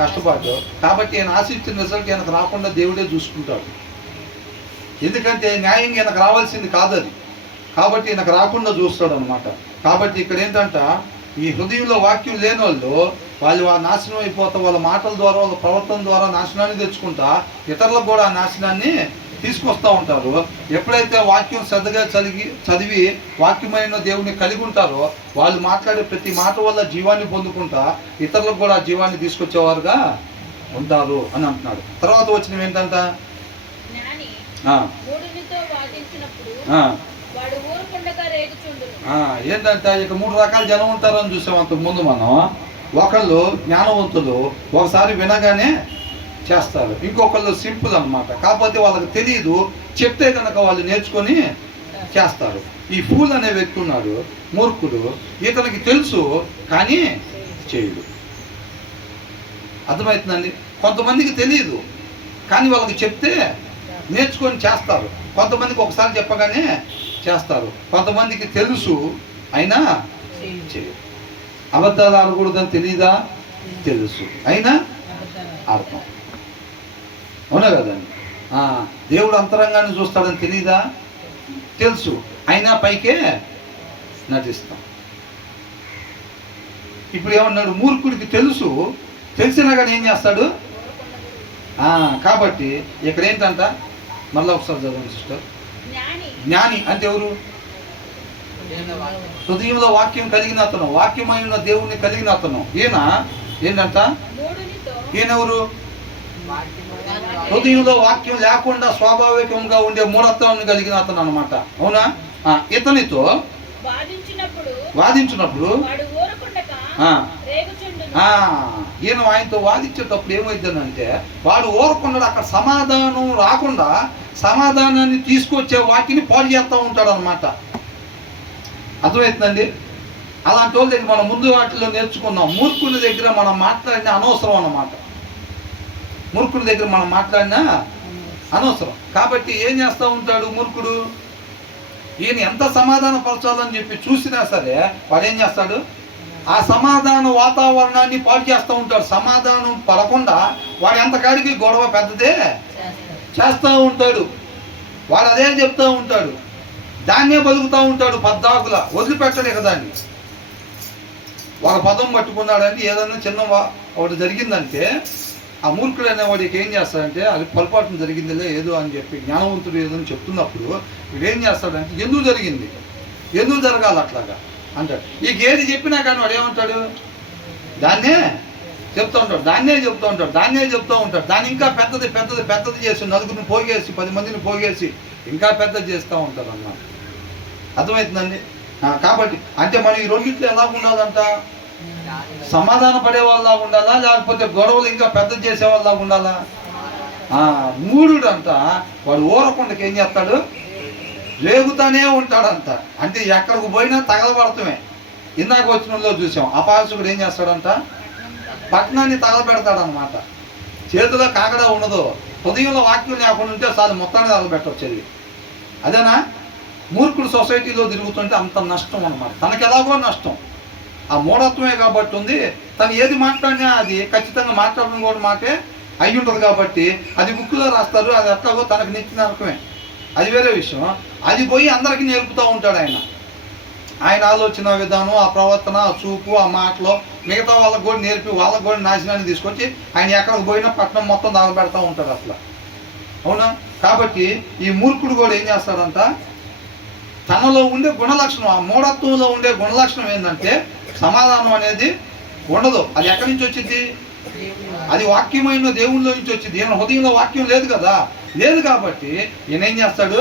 కష్టపడ్డాడు. కాబట్టి ఈయన ఆశించిన రిజల్ట్ ఈయనకు రాకుండా దేవుడే చూసుకుంటాడు. ఎందుకంటే న్యాయంగా ఈయనకు రావాల్సింది కాదు అది, కాబట్టి ఈయనకు రాకుండా చూస్తాడు అనమాట. కాబట్టి ఇక్కడ ఏంటంట, ఈ హృదయంలో వాక్యం లేని వాళ్ళు నాశనం అయిపోతా, వాళ్ళ మాటల ద్వారా, వాళ్ళ ప్రవర్తన ద్వారా నాశనాన్ని తెచ్చుకుంటా ఇతరులకు కూడా ఆ నాశనాన్ని తీసుకొస్తూ ఉంటారు. ఎప్పుడైతే వాక్యం శ్రద్ధగా చదివి వాక్యమైన దేవుని కలిగి ఉంటారో వాళ్ళు మాట్లాడే ప్రతి మాట వల్ల జీవాన్ని పొందుకుంటా ఇతరులకు కూడా ఆ జీవాన్ని తీసుకొచ్చేవారుగా ఉంటారు అని అంటున్నాడు. తర్వాత వచ్చినవి ఏంటంట, ఏంటంటే ఇక 3 రకాల జనం ఉంటారని చూసాం అంతకు ముందు మనం. ఒకళ్ళు జ్ఞానవంతులు, ఒకసారి వినగానే చేస్తారు. ఇంకొకళ్ళు సింపుల్ అన్నమాట, కాకపోతే వాళ్ళకి తెలియదు, చెప్తే కనుక వాళ్ళు నేర్చుకొని చేస్తారు. ఈ ఫూల్ అనే వ్యక్తి ఉన్నాడు, మూర్ఖుడు. ఇతనికి తెలుసు కానీ చేయడు. అర్థమవుతుందండి. కొంతమందికి తెలియదు కానీ వాళ్ళకి చెప్తే నేర్చుకొని చేస్తారు. కొంతమందికి ఒకసారి చెప్పగానే చేస్తారు. కొంతమందికి తెలుసు అయినా చేయరు. అబద్ధాలు ఆడకూడదని తెలియదా? తెలుసు అయినా ఆడతాం. అవునా కదండి. దేవుడు అంతరంగాన్ని చూస్తాడని తెలియదా? తెలుసు అయినా పైకే నటిస్తాం. ఇప్పుడు ఏమన్నాడు, మూర్ఖుడికి తెలుసు, తెలిసినా కానీ ఏం చేస్తాడు? కాబట్టి ఇక్కడ ఏంటంట, మళ్ళీ ఒకసారి చదవండి సిస్టర్. జ్ఞాని అంటే ఎవరు? హృదయంలో వాక్యం కలిగిన అతను, వాక్యమైన దేవుణ్ణి కలిగిన అతను. ఈయన ఏంటంట? ఈయనెవరు? హృదయంలో వాక్యం లేకుండా స్వాభావికంగా ఉండే మూఢత్వాన్ని కలిగిన అతను అనమాట. అవునా? ఇతనితో వాదించినప్పుడు ఈయన ఆయనతో వాదించేటప్పుడు ఏమైందనంటే, వాడు ఊరకుండా అక్కడ సమాధానం రాకుండా సమాధానాన్ని తీసుకొచ్చే వాటిని పాడు చేస్తూ ఉంటాడు అనమాట. అర్థమవుతుందండి? అలాంటి వాళ్ళ దగ్గర మనం ముందు వాటిలో నేర్చుకున్నాం. మూర్ఖుని దగ్గర మనం మాట్లాడినా అనవసరం అన్నమాట. మూర్ఖుని దగ్గర మనం మాట్లాడినా అనవసరం. కాబట్టి ఏం చేస్తూ ఉంటాడు మూర్ఖుడు? ఈయన ఎంత సమాధాన పరచాలని చెప్పి చూసినా సరే వాడు ఏం చేస్తాడు? ఆ సమాధాన వాతావరణాన్ని పాడు చేస్తూ ఉంటాడు. సమాధానం పడకుండా వాడు ఎంతకాడికి గొడవ పెద్దదే చేస్తూ ఉంటాడు. వాడు అదే చెప్తూ ఉంటాడు, దాన్నే బతుకుతూ ఉంటాడు. పద్దాకులా వదిలిపెట్టలే కదా దాన్ని. ఒక పదం పట్టుకున్నాడంటే ఏదన్నా చిన్న ఒకటి జరిగిందంటే ఆ మూర్ఖుడు అనేవాడికి ఏం చేస్తాడంటే, అది పొరపాటున జరిగిందిలే ఏదో అని చెప్పి జ్ఞానవంతుడు ఏదో అని చెప్తున్నప్పుడు వీడు ఏం చేస్తాడంటే, ఎందుకు జరిగింది, ఎందుకు జరగాలి అట్లాగా అంటాడు. ఈ ఏది చెప్పినా కానీ వాడు ఏమంటాడు? దాన్నే చెప్తూ ఉంటాడు, దాన్నే చెప్తూ ఉంటాడు, దాన్నే చెప్తూ ఉంటాడు. దాన్ని ఇంకా పెద్దది పెద్దది పెద్దది చేసి నలుగురిని పోగేసి 10 మందిని పోగేసి ఇంకా పెద్దది చేస్తూ ఉంటారు అన్నమాట. అర్థమవుతుందండి? కాబట్టి అంటే మనం ఈ రెండింటిలో ఎలా ఉండాలంట? సమాధాన పడే వాళ్ళలా ఉండాలా, లేకపోతే గొడవలు ఇంకా పెద్ద చేసే వాళ్ళలా ఉండాలా? మూఢుడు అంట వాడు ఊరకుండకి ఏం చేస్తాడు? రేగుతానే ఉంటాడంట. అంటే ఎక్కడికి పోయినా తగలబడతామే. ఇందాక వచ్చినలో చూసాం, అపహాసకుడు ఏం చేస్తాడంట? పట్టణాన్ని తగలబెడతాడనమాట. చేతిలో కాకడా ఉండదు, హృదయంలో వాక్యం లేకుండా ఉంటే చాలు మొత్తాన్ని తగలబెట్టొచ్చేది. అదేనా? మూర్ఖుడు సొసైటీలో తిరుగుతుంటే అంత నష్టం అనమాట. తనకి ఎలాగో నష్టం. ఆ మూఢత్వమే కాబట్టి ఉంది. తను ఏది మాట్లాడినా అది ఖచ్చితంగా మాట్లాడడం కూడా మాకే అయి ఉంటుంది కాబట్టి అది బుక్లో రాస్తారు. అది ఎట్లాగో తనకు నిత్య నరకమే, అది వేరే విషయం. అది పోయి అందరికీ నేర్పుతూ ఉంటాడు ఆయన. ఆయన ఆలోచన విధానం, ఆ ప్రవర్తన, ఆ చూపు, ఆ మాటలో మిగతా వాళ్ళకు కూడా నేర్పి వాళ్ళకు కూడా నాశనాన్ని తీసుకొచ్చి ఆయన ఎక్కడికి పోయినా పట్టణం మొత్తం దాగబెడతా ఉంటాడు అట్లా. అవునా? కాబట్టి ఈ మూర్ఖుడు కూడా ఏం చేస్తాడంట? తనలో ఉండే గుణలక్షణం, ఆ మూఢత్వంలో ఉండే గుణలక్షణం ఏంటంటే సమాధానం అనేది ఉండదు. అది ఎక్కడి నుంచి వచ్చింది? అది వాక్యమైన దేవుళ్ళలో నుంచి వచ్చింది. ఈయన హృదయంలో వాక్యం లేదు కదా, లేదు కాబట్టి ఈయన ఏం చేస్తాడు?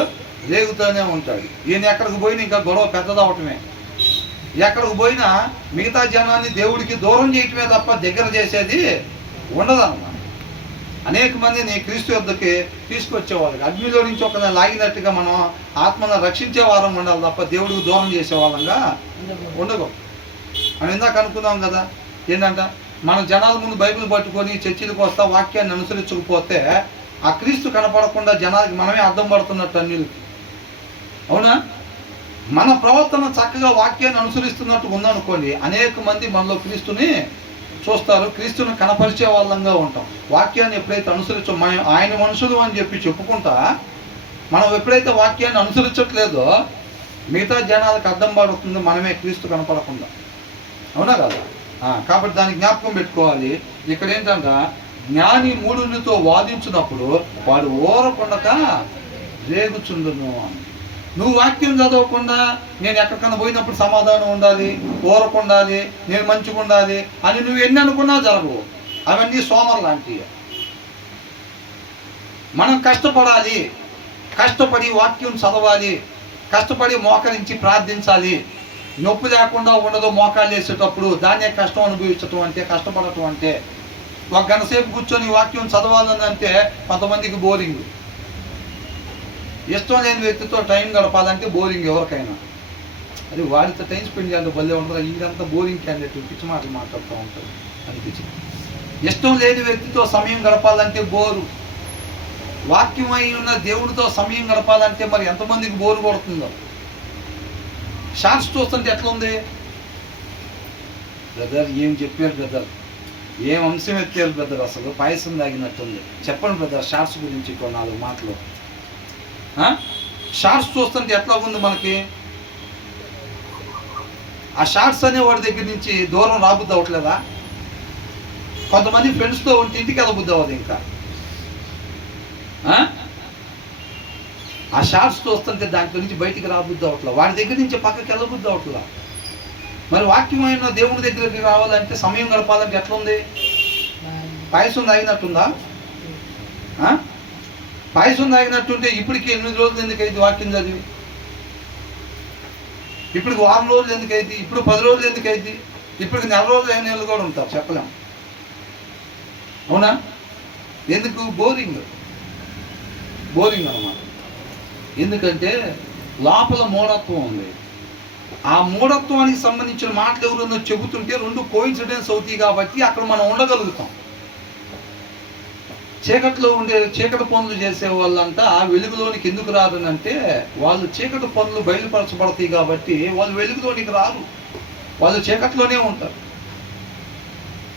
రేగుతూనే ఉంటాడు. ఈయన ఎక్కడికి పోయినా ఇంకా గొడవ పెద్దదవటమే. ఎక్కడికి పోయినా మిగతా జనాన్ని దేవుడికి దూరం చేయటమే తప్ప దగ్గర చేసేది ఉండదన్నమాట. అనేక మందిని క్రీస్తు యొద్దకి తీసుకొచ్చేవాళ్ళకి అగ్నిలో నుంచి ఒక లాగినట్టుగా మనం ఆత్మను రక్షించే వారం ఉండాలి తప్ప దేవుడికి దూరం చేసే వాళ్ళంగా ఉండకూడదు. మనం ఇందాక అనుకున్నాం కదా, ఏంటంట మన జనాల ముందు బైబిల్ పట్టుకొని చర్చిలకు వస్తా వాక్యాన్ని అనుసరించకపోతే ఆ క్రీస్తు కనపడకుండా జనాలకి మనమే అర్థం పడుతున్నట్టు అన్నిటికి. అవునా? మన ప్రవర్తన చక్కగా వాక్యాన్ని అనుసరిస్తున్నట్టు ఉందనుకోండి, అనేక మంది మనలో క్రీస్తుని చూస్తారు, క్రీస్తుని కనపరిచే వాళ్ళంగా ఉంటాం. వాక్యాన్ని ఎప్పుడైతే అనుసరించో, మనం ఆయన మనుషులు అని చెప్పి చెప్పుకుంటా మనం ఎప్పుడైతే వాక్యాన్ని అనుసరించట్లేదో మిగతా జనాలకు అర్థం పడుతుంది మనమే క్రీస్తు కనపడకుండా. అవునా కదా? కాబట్టి దాన్ని జ్ఞాపకం పెట్టుకోవాలి. ఇక్కడ ఏంటంట, జ్ఞాని మూఢునితో వాదించినప్పుడు వాడు ఊరకుండక రేగుచుండును అని. నువ్వు వాక్యం చదవకుండా నేను ఎక్కడికన్నా పోయినప్పుడు సమాధానం ఉండాలి, ఊరకుండాలి, నేను మంచిగా ఉండాలి అని నువ్వు ఎన్ని అనుకున్నా జరగవు. అవన్నీ సోమర్ లాంటివి. మనం కష్టపడాలి, కష్టపడి వాక్యం చదవాలి, కష్టపడి మోకరించి ప్రార్థించాలి. నొప్పి లేకుండా ఉండదు మోకాళ్ళు వేసేటప్పుడు. దాన్నే కష్టం అనుభవించటం అంటే, కష్టపడటం అంటే. ఒక గంట సేపు కూర్చొని వాక్యం చదవాలని అంటే కొంతమందికి బోరింగ్. ఇష్టం లేని వ్యక్తితో టైం గడపాలంటే బోరింగ్ ఎవరికైనా. అది వాడితో టైం స్పెండ్ చేయాలంటే భలే ఉంటుంది. ఇదంతా బోరింగ్ క్యాండిడేట్ పిచ్చి మాటలు మాట్లాడుతూ ఉంటారు అనిపించింది. ఇష్టం లేని వ్యక్తితో సమయం గడపాలంటే బోరు. వాక్యం అయి ఉన్న దేవుడితో సమయం గడపాలంటే మరి ఎంతమందికి బోరు కొడుతుందో. షార్ట్స్ చూస్తుంటే ఎట్లా ఉంది? బ్రదర్ ఏం చెప్పారు బ్రదర్, ఏం అంశం ఎత్తారు బ్రదర్, అసలు పాయసం తాగినట్టుంది. చెప్పండి బ్రదర్ షార్ట్స్ గురించి 4 మాటలు. షార్ట్స్ చూస్తుంటే ఎట్లా ఉంది మనకి? ఆ షార్ట్స్ అనే వాడి దగ్గర నుంచి దూరం రాబుద్ది అవ్వట్లేదా? కొంతమంది ఫ్రెండ్స్తో ఉంటే ఇంటికి వెళ్ళబుద్ది అవ్వదు ఇంకా. ఆ షార్ట్స్ చూస్తుంటే దాంట్లో నుంచి బయటికి రాబుద్ది అవట్లా, వాడి దగ్గర నుంచి పక్కకి వెళ్ళబుద్ది అవట్లా. మరి వాక్యమైన దేవుని దగ్గరికి రావాలంటే, సమయం గడపాలంటే ఎట్లా ఉంది? పాయసం తాగినట్టుందా? పాయసం తాగినట్టుంటే ఇప్పటికి 8 రోజులు ఎందుకు అయింది వాక్యం చదివి? ఇప్పటికి 1 రోజులు ఎందుకు అయింది? ఇప్పుడు 10 రోజులు ఎందుకు అయింది? ఇప్పటికి 4 రోజులు అయిన వాళ్ళు కూడా ఉంటారు, చెప్పలేము. అవునా? ఎందుకు? బోరింగ్ అన్నమాట. ఎందుకంటే లోపల మూఢత్వం ఉంది. ఆ మూఢత్వానికి సంబంధించిన మాటలు ఎవరన్నా చెబుతుంటే 2 కోయిన్సిడెన్స్ అవుతాయి కాబట్టి అక్కడ మనం ఉండగలుగుతాం. చీకట్లో ఉండే చీకటి పనులు చేసే వాళ్ళంతా వెలుగులోనికి ఎందుకు రాదని అంటే, వాళ్ళు చీకటి పనులు బయలుపరచబడతాయి కాబట్టి వాళ్ళు వెలుగులోనికి రారు, వాళ్ళు చీకట్లోనే ఉంటారు.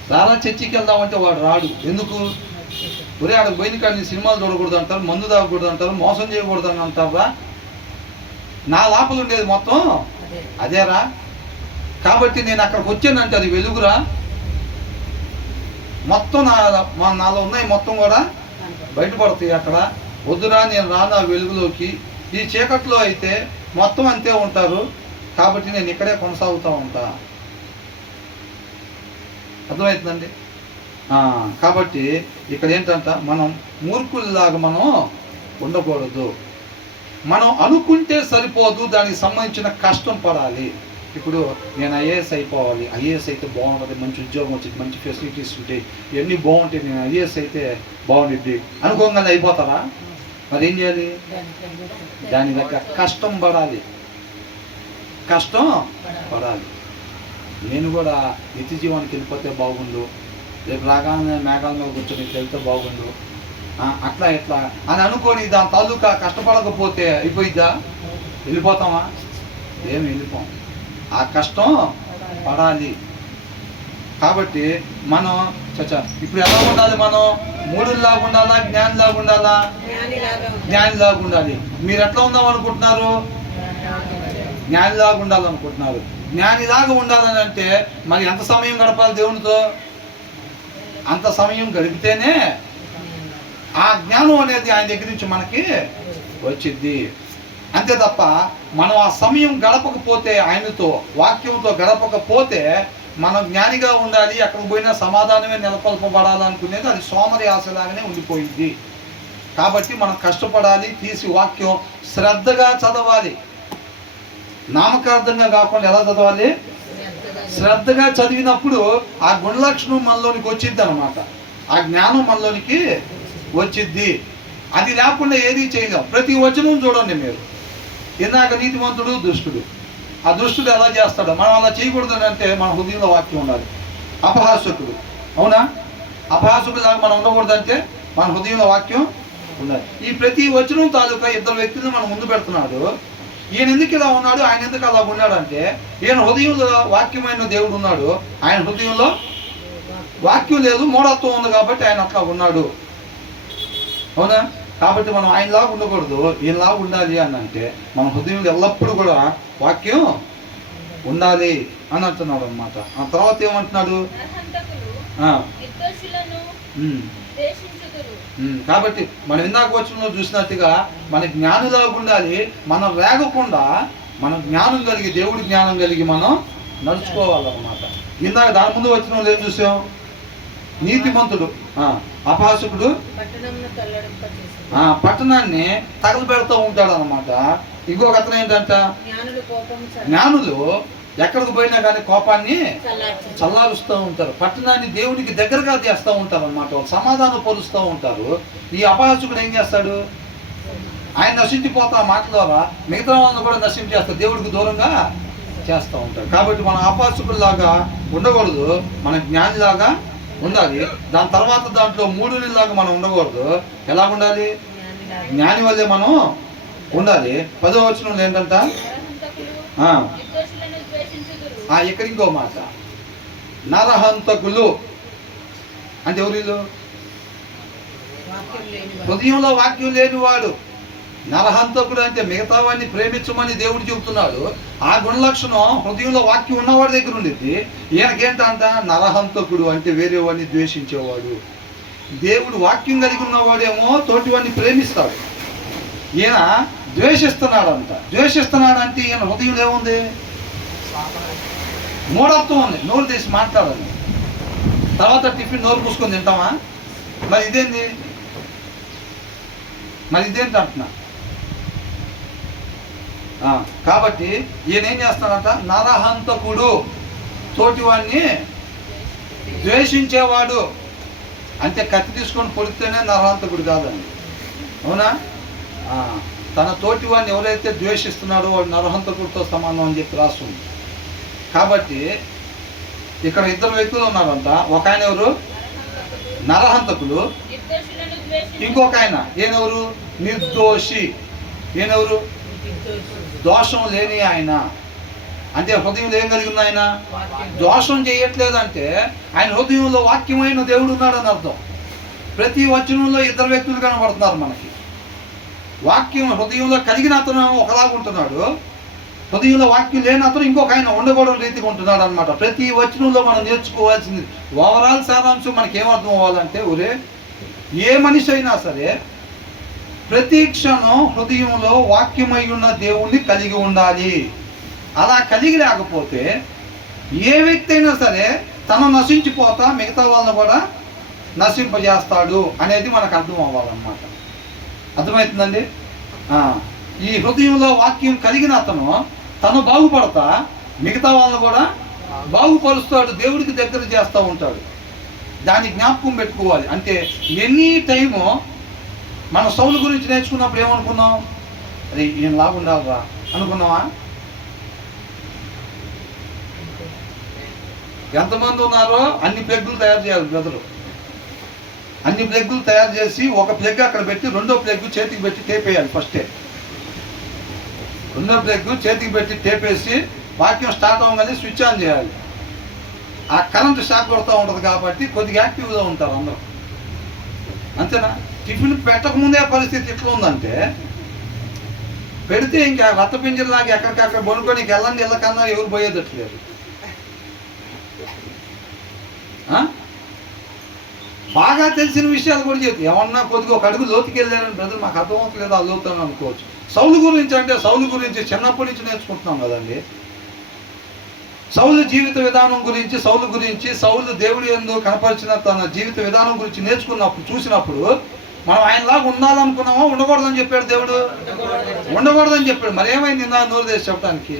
సారా చర్చికి వెళ్దామంటే వాడు రాడు. ఎందుకు? ఒరే ఆడకు పోయిన కానీ సినిమాలు చూడకూడదు అంటారు, మందు తాగకూడదు అంటారు, మోసం చేయకూడదు అని అంటారా? నా లోపల ఉండేది మొత్తం అదేరా. కాబట్టి నేను అక్కడికి వచ్చానంటే అది వెలుగురా. మొత్తం నాలో ఉన్నాయి మొత్తం కూడా బయటపడతాయి అక్కడ. వద్దురా, నేను రాను ఆ వెలుగులోకి. ఈ చీకట్లో అయితే మొత్తం అంతే ఉంటారు, కాబట్టి నేను ఇక్కడే కొనసాగుతూ ఉంటా. అర్థమవుతుందండి? కాబట్టి ఇక్కడ ఏంటంట, మనం మూర్ఖుల్లాగా మనం ఉండకూడదు. మనం అనుకుంటే సరిపోదు, దానికి సంబంధించిన కష్టం పడాలి. ఇప్పుడు నేను ఐఏఎస్ అయిపోవాలి, ఐఏఎస్ అయితే బాగుంటుంది, మంచి ఉద్యోగం వచ్చింది, మంచి ఫెసిలిటీస్ ఉంటాయి, ఇవన్నీ బాగుంటాయి, నేను ఐఏఎస్ అయితే బాగుంటుంది అనుకోగానే అయిపోతారా? మరి ఏం చేయాలి? దాని దగ్గర కష్టం పడాలి. నేను కూడా నిత్య జీవానికి వెళ్ళిపోతే బాగుండు, రేపు రాగానే మేఘాల మీద కూర్చొని వెళ్తే బాగుండు, అట్లా ఎట్లా అని అనుకొని దాని తాలూకా కష్టపడకపోతే అయిపోయిద్దా? వెళ్ళిపోతామా? ఏమి వెళ్ళిపోం. ఆ కష్టం పడాలి. కాబట్టి మనం ఇప్పుడు ఎలా ఉండాలి? మనం మూడులాగా ఉండాలా, జ్ఞానిలాగా ఉండాలా? జ్ఞానిలాగా ఉండాలి. మీరు ఎట్లా ఉందాం అనుకుంటున్నారు? జ్ఞానిలాగా ఉండాలనుకుంటున్నారు. జ్ఞానిలాగా ఉండాలని అంటే మరి ఎంత సమయం గడపాలి దేవునితో? అంత సమయం గడిపితేనే ఆ జ్ఞానం అనేది ఆయన దగ్గర నుంచి మనకి వచ్చింది. అంతే తప్ప మనం ఆ సమయం గడపకపోతే, ఆయనతో వాక్యంతో గడపకపోతే, మనం జ్ఞానిగా ఉండాలి, అక్కడికి పోయినా సమాధానమే నెలకొల్పబడాలనుకునేది అది సోమరి ఆశలాగానే ఉండిపోయింది. కాబట్టి మనం కష్టపడాలి, తీసి వాక్యం శ్రద్ధగా చదవాలి. నామకార్థంగా కాకుండా ఎలా చదవాలి? శ్రద్ధగా చదివినప్పుడు ఆ గుణలక్షణం మనలోనికి వచ్చిద్ది అనమాట, ఆ జ్ఞానం మనలోనికి వచ్చిద్ది. అది లేకుండా ఏది చేయలేం. ప్రతి వచనం చూడండి మీరు. ఇందాక నీతిమంతుడు, దుష్టుడు. ఆ దుష్టుడు ఎలా చేస్తాడో మనం అలా చేయకూడదు అంటే మన హృదయంలో వాక్యం ఉండాలి. అపహాసకుడు, అవునా? అపహాసకుడు లాగా మనం ఉండకూడదంటే మన హృదయంలో వాక్యం ఉండాలి. ఈ ప్రతి వచనం తాలూకా 2 వ్యక్తులను మనం ముందు పెడుతున్నాడు. ఈయన ఎందుకు ఇలా ఉన్నాడు, ఆయన ఎందుకు అలా ఉన్నాడు అంటే, ఈయన హృదయంలో వాక్యమైన దేవుడు ఉన్నాడు, ఆయన హృదయంలో వాక్యం లేదు, మూఢత్వం ఉంది కాబట్టి ఆయన అట్లా ఉన్నాడు. అవునా? కాబట్టి మనం ఆయనలాగా ఉండకూడదు, ఈయనలాగా ఉండాలి అని అంటే మన హృదయంలో ఎల్లప్పుడూ కూడా వాక్యం ఉండాలి అని అంటున్నాడు అనమాట. ఆ తర్వాత ఏమంటున్నాడు? కాబట్టి మనం ఇందాక వచ్చిన చూసినట్టుగా మన జ్ఞానులాగా ఉండాలి. మనం రేగకుండా మన జ్ఞానం కలిగి, దేవుడి జ్ఞానం కలిగి మనం నడుచుకోవాలన్నమాట. ఇందాక దాని ముందు వచ్చిన వాళ్ళు ఏం చూసాం? నీతిమంతుడు, అపహాసకుడు పట్టణాన్ని తగలబెడుతూ ఉంటాడు అనమాట. ఇంకొక అతను ఏంటంట, జ్ఞానులు ఎక్కడికి పోయినా కానీ కోపాన్ని చల్లారుస్తూ ఉంటారు, పట్టణాన్ని దేవునికి దగ్గరగా చేస్తూ ఉంటారు అనమాట, సమాధానం పరుస్తూ ఉంటారు. ఈ అపహాసకుడు ఏం చేస్తాడు? ఆయన నశించిపోతా మాట ద్వారా మిగతా వాళ్ళని కూడా నశించేస్తాడు, దేవుడికి దూరంగా చేస్తూ ఉంటాడు. కాబట్టి మనం అపహాసకుడిలాగా ఉండకూడదు, మన జ్ఞానిలాగా ఉండాలి. దాని తర్వాత దాంట్లో 3లాగా మనం ఉండకూడదు. ఎలా ఉండాలి? జ్ఞాని వల్లే మనం ఉండాలి. 10వ వచనంలో ఏంటంట, ఇక్కడ ఇంకో మాట, నరహంతకులు అంటే ఎవరు? హృదయంలో వాక్యం లేనివాడు నరహంతకుడు. అంటే మిగతా వాడిని ప్రేమించమని దేవుడు చెబుతున్నాడు. ఆ గుణలక్షణం హృదయంలో వాక్యం ఉన్నవాడి దగ్గర ఉండిద్ది. ఈయనకేంటంట, నరహంతకుడు అంటే వేరే వాడిని ద్వేషించేవాడు. దేవుడు వాక్యం కలిగి ఉన్నవాడేమో తోటి వాడిని ప్రేమిస్తాడు. ఈయన ద్వేషిస్తున్నాడంటే ఈయన హృదయంలో ఏముంది? మూఢత్వం ఉంది. నోరు తీసి మాట్లాడాలి. తర్వాత టిఫిన్ నోరు పూసుకొని తింటామా? మరి ఇదేంటి అంటున్నా. కాబట్టి ఈయన ఏం చేస్తాడంట? నరహంతకుడు, తోటివాడిని ద్వేషించేవాడు. అంటే కత్తి తీసుకొని పొడితేనే నరహంతకుడు కాదండి, అవునా? తన తోటివాడిని ఎవరైతే ద్వేషిస్తున్నాడో వాడు నరహంతకుడితో సమానం అని చెప్పి రాస్తుంది. కాబట్టి ఇక్కడ ఇద్దరు వ్యక్తులు ఉన్నారంట. ఒక ఆయన ఎవరు? నరహంతకుడు. ఇంకొక ఆయన ఈయనెవరు? నిర్దోషి. ఈయనెవరు? దోషం లేని ఆయన. అంటే హృదయంలో ఏం కలిగి ఉంది? ఆయన దోషం చేయట్లేదంటే ఆయన హృదయంలో వాక్యమైన దేవుడు ఉన్నాడని అర్థం. ప్రతి వచనంలో ఇద్దరు వ్యక్తులు కనబడుతున్నారు మనకి. వాక్యం హృదయంలో కలిగిన అతను ఒకలాగా ఉంటున్నాడు, హృదయంలో వాక్యం లేని అతను ఇంకొక ఆయన ఉండకూడని రీతిగా ఉంటున్నాడు అనమాట. ప్రతి వచనంలో మనం నేర్చుకోవాల్సింది ఓవరాల్ సారాంశం మనకి ఏమర్థం అవ్వాలంటే, ఏ మనిషి అయినా సరే ప్రతి క్షణం హృదయంలో వాక్యమై ఉన్న దేవుణ్ణి కలిగి ఉండాలి. అలా కలిగి లేకపోతే ఏ వ్యక్తి అయినా సరే తను నశించిపోతా మిగతా వాళ్ళని కూడా నశింపజేస్తాడు అనేది మనకు అర్థం అవ్వాలన్నమాట. అర్థమవుతుందండి? ఈ హృదయంలో వాక్యం కలిగిన అతను తను బాగుపడతా మిగతా వాళ్ళని కూడా బాగుపరుస్తాడు, దేవుడికి దగ్గర చేస్తూ ఉంటాడు. దాన్ని జ్ఞాపకం పెట్టుకోవాలి. అంటే ఎనీ టైము మన సౌలు గురించి నేర్చుకున్నప్పుడు ఏమనుకున్నాం? అది ఈయన లాగుండాలిరా అనుకున్నావా? ఎంతమంది ఉన్నారో అన్ని ప్లగ్గులు తయారు చేయాలి బ్రదరు. అన్ని ప్లగ్గులు తయారు చేసి ఒక ప్లగ్ అక్కడ పెట్టి రెండో ప్లగ్ చేతికి పెట్టి టేపేయాలి. ఫస్టే రెండో ప్లగ్ చేతికి పెట్టి టేపేసి వాక్యం స్టార్ట్ అవ్వగానే స్విచ్ ఆన్ చేయాలి. ఆ కరెంటు షాక్ కొడుతూ ఉంటుంది కాబట్టి కొద్దిగా యాక్టివ్గా ఉంటారు అందరూ. అంతేనా? టిఫిన్ పెట్టకముందే పరిస్థితి ఎట్లా ఉందంటే, పెడితే ఇంకా రక్త పింజరలాగా ఎక్కడికక్కడ బొనుకొని వెళ్ళండి వెళ్ళకన్నా ఎవరు పోయేదట్లేదు. బాగా తెలిసిన విషయాలు కూడా చెప్తే ఏమన్నా కొద్దిగా ఒక అడుగు లోతుకి వెళ్ళారని బ్రదర్ మాకు అర్థమవుతలేదు, ఆ లోతు అని అనుకోవచ్చు. సౌలు గురించి అంటే సౌలు గురించి చిన్నప్పటి నుంచి నేర్చుకుంటున్నాం కదండి. సౌలు జీవిత విధానం గురించి, సౌలు దేవుడి యందు కనపరిచిన తన జీవిత విధానం గురించి నేర్చుకున్నప్పుడు, చూసినప్పుడు మనం ఆయనలాగా ఉండాలనుకున్నామా? ఉండకూడదని చెప్పాడు దేవుడు. ఉండకూడదని చెప్పాడు. మరి ఏమైంది? నా నోరు తెసి చెప్పడానికి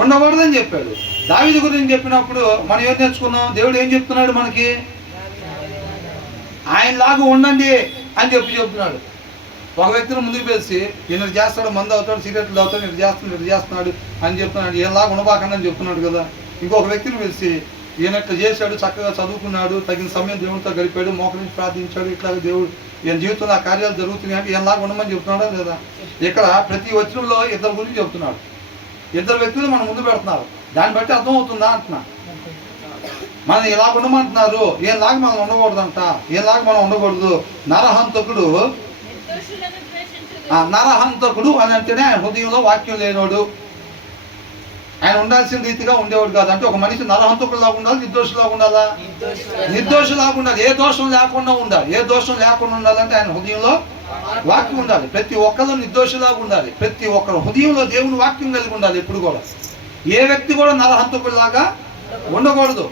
ఉండకూడదని చెప్పాడు. దావీదు గురించి చెప్పినప్పుడు మనం ఏం నేర్చుకున్నాం? దేవుడు ఏం చెప్తున్నాడు మనకి? ఆయనలాగా ఉండండి అని చెప్తున్నాడు. ఒక వ్యక్తిని ముందుకు పిలిచి ఈయన చేస్తాడు, మందు అవుతాడు, సిగరెట్లు అవుతాడు, ఇటు చేస్తున్నాడు అని చెప్తున్నాడు. ఈయనలాగా ఉండబాకండి అని చెప్తున్నాడు కదా. ఇంకొక వ్యక్తిని పిలిచి ఈయన ఇట్లా చేశాడు, చక్కగా చదువుకున్నాడు, తగిన సమయం దేవుడితో గడిపాడు, మోకరించి ప్రార్థించాడు, ఇట్లా దేవుడు ఈయన జీవితంలో ఆ కార్యాలు జరుగుతున్నాయి అంటే ఈయనలాగా ఉండమని చెప్తున్నాడా లేదా? ఇక్కడ ప్రతి వచనంలో ఇద్దరు గురించి చెప్తున్నాడు. ఇద్దరు వ్యక్తులు మనం ముందు పెడుతున్నారు. దాన్ని బట్టి అర్థమవుతుందా అంటున్నా. మనం ఇలా ఉండమంటున్నారు, ఏలాగా మనం ఉండకూడదంట, ఏలాగా మనం ఉండకూడదు. నరహంతకుడు అని అంటేనే ఆయన హృదయంలో వాక్యం లేనోడు, ఆయన ఉండాల్సిన రీతిగా ఉండేవాడు కాదు. అంటే ఒక మనిషి నరహంతకుడులాగా ఉండాలి, నిర్దోషులాగా ఉండాలా? నిర్దోషులాగా ఉండాలి. ఏ దోషం లేకుండా ఉండాలి. ఏ దోషం లేకుండా ఉండాలంటే ఆయన హృదయంలో వాక్యం ఉండాలి. ప్రతి ఒక్కరు నిర్దోషులాగా ఉండాలి. ప్రతి ఒక్కరు హృదయంలో దేవుని వాక్యం కలిగి ఉండాలి. ఎప్పుడు కూడా ఏ వ్యక్తి కూడా నరహంతకుడిలాగా ఉండకూడదు.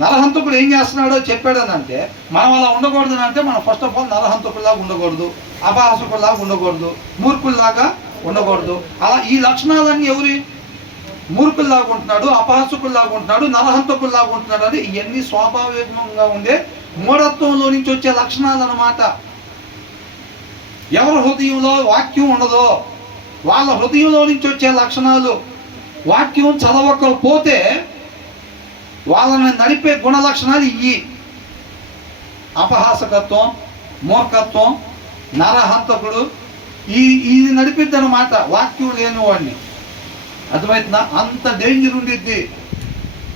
నరహంతకుడు ఏం చేస్తున్నాడో చెప్పాడని అంటే మనం అలా ఉండకూడదు అంటే మనం ఫస్ట్ ఆఫ్ ఆల్ నరహంతకుడిలాగా ఉండకూడదు, అపహాసకుడిలాగా ఉండకూడదు, మూర్ఖుల్లాగా ఉండకూడదు. అలా ఈ లక్షణాలన్నీ ఎవరి? మూర్ఖుల్లాగా ఉంటున్నాడు, అపహాసకుల్లాగా ఉంటున్నాడు, నరహంతకుల్లాగా ఉంటున్నాడు అని ఇవన్నీ స్వాభావికంగా ఉండే మూఢత్వంలో నుంచి వచ్చే లక్షణాలు అన్నమాట. ఎవరి హృదయంలో వాక్యం ఉండదో వాళ్ళ హృదయంలో నుంచి వచ్చే లక్షణాలు. వాక్యం చదవకపోతే వాళ్ళని నడిపే గుణ లక్షణాలు ఇవి: అపహాసకత్వం, మూర్ఖత్వం, నరహంతకుడు. ఇది నడిపిద్ది అన్నమాట వాక్యం లేని వాడిని. అర్థమవుతుందా? అంత డేంజర్ ఉండిద్ది.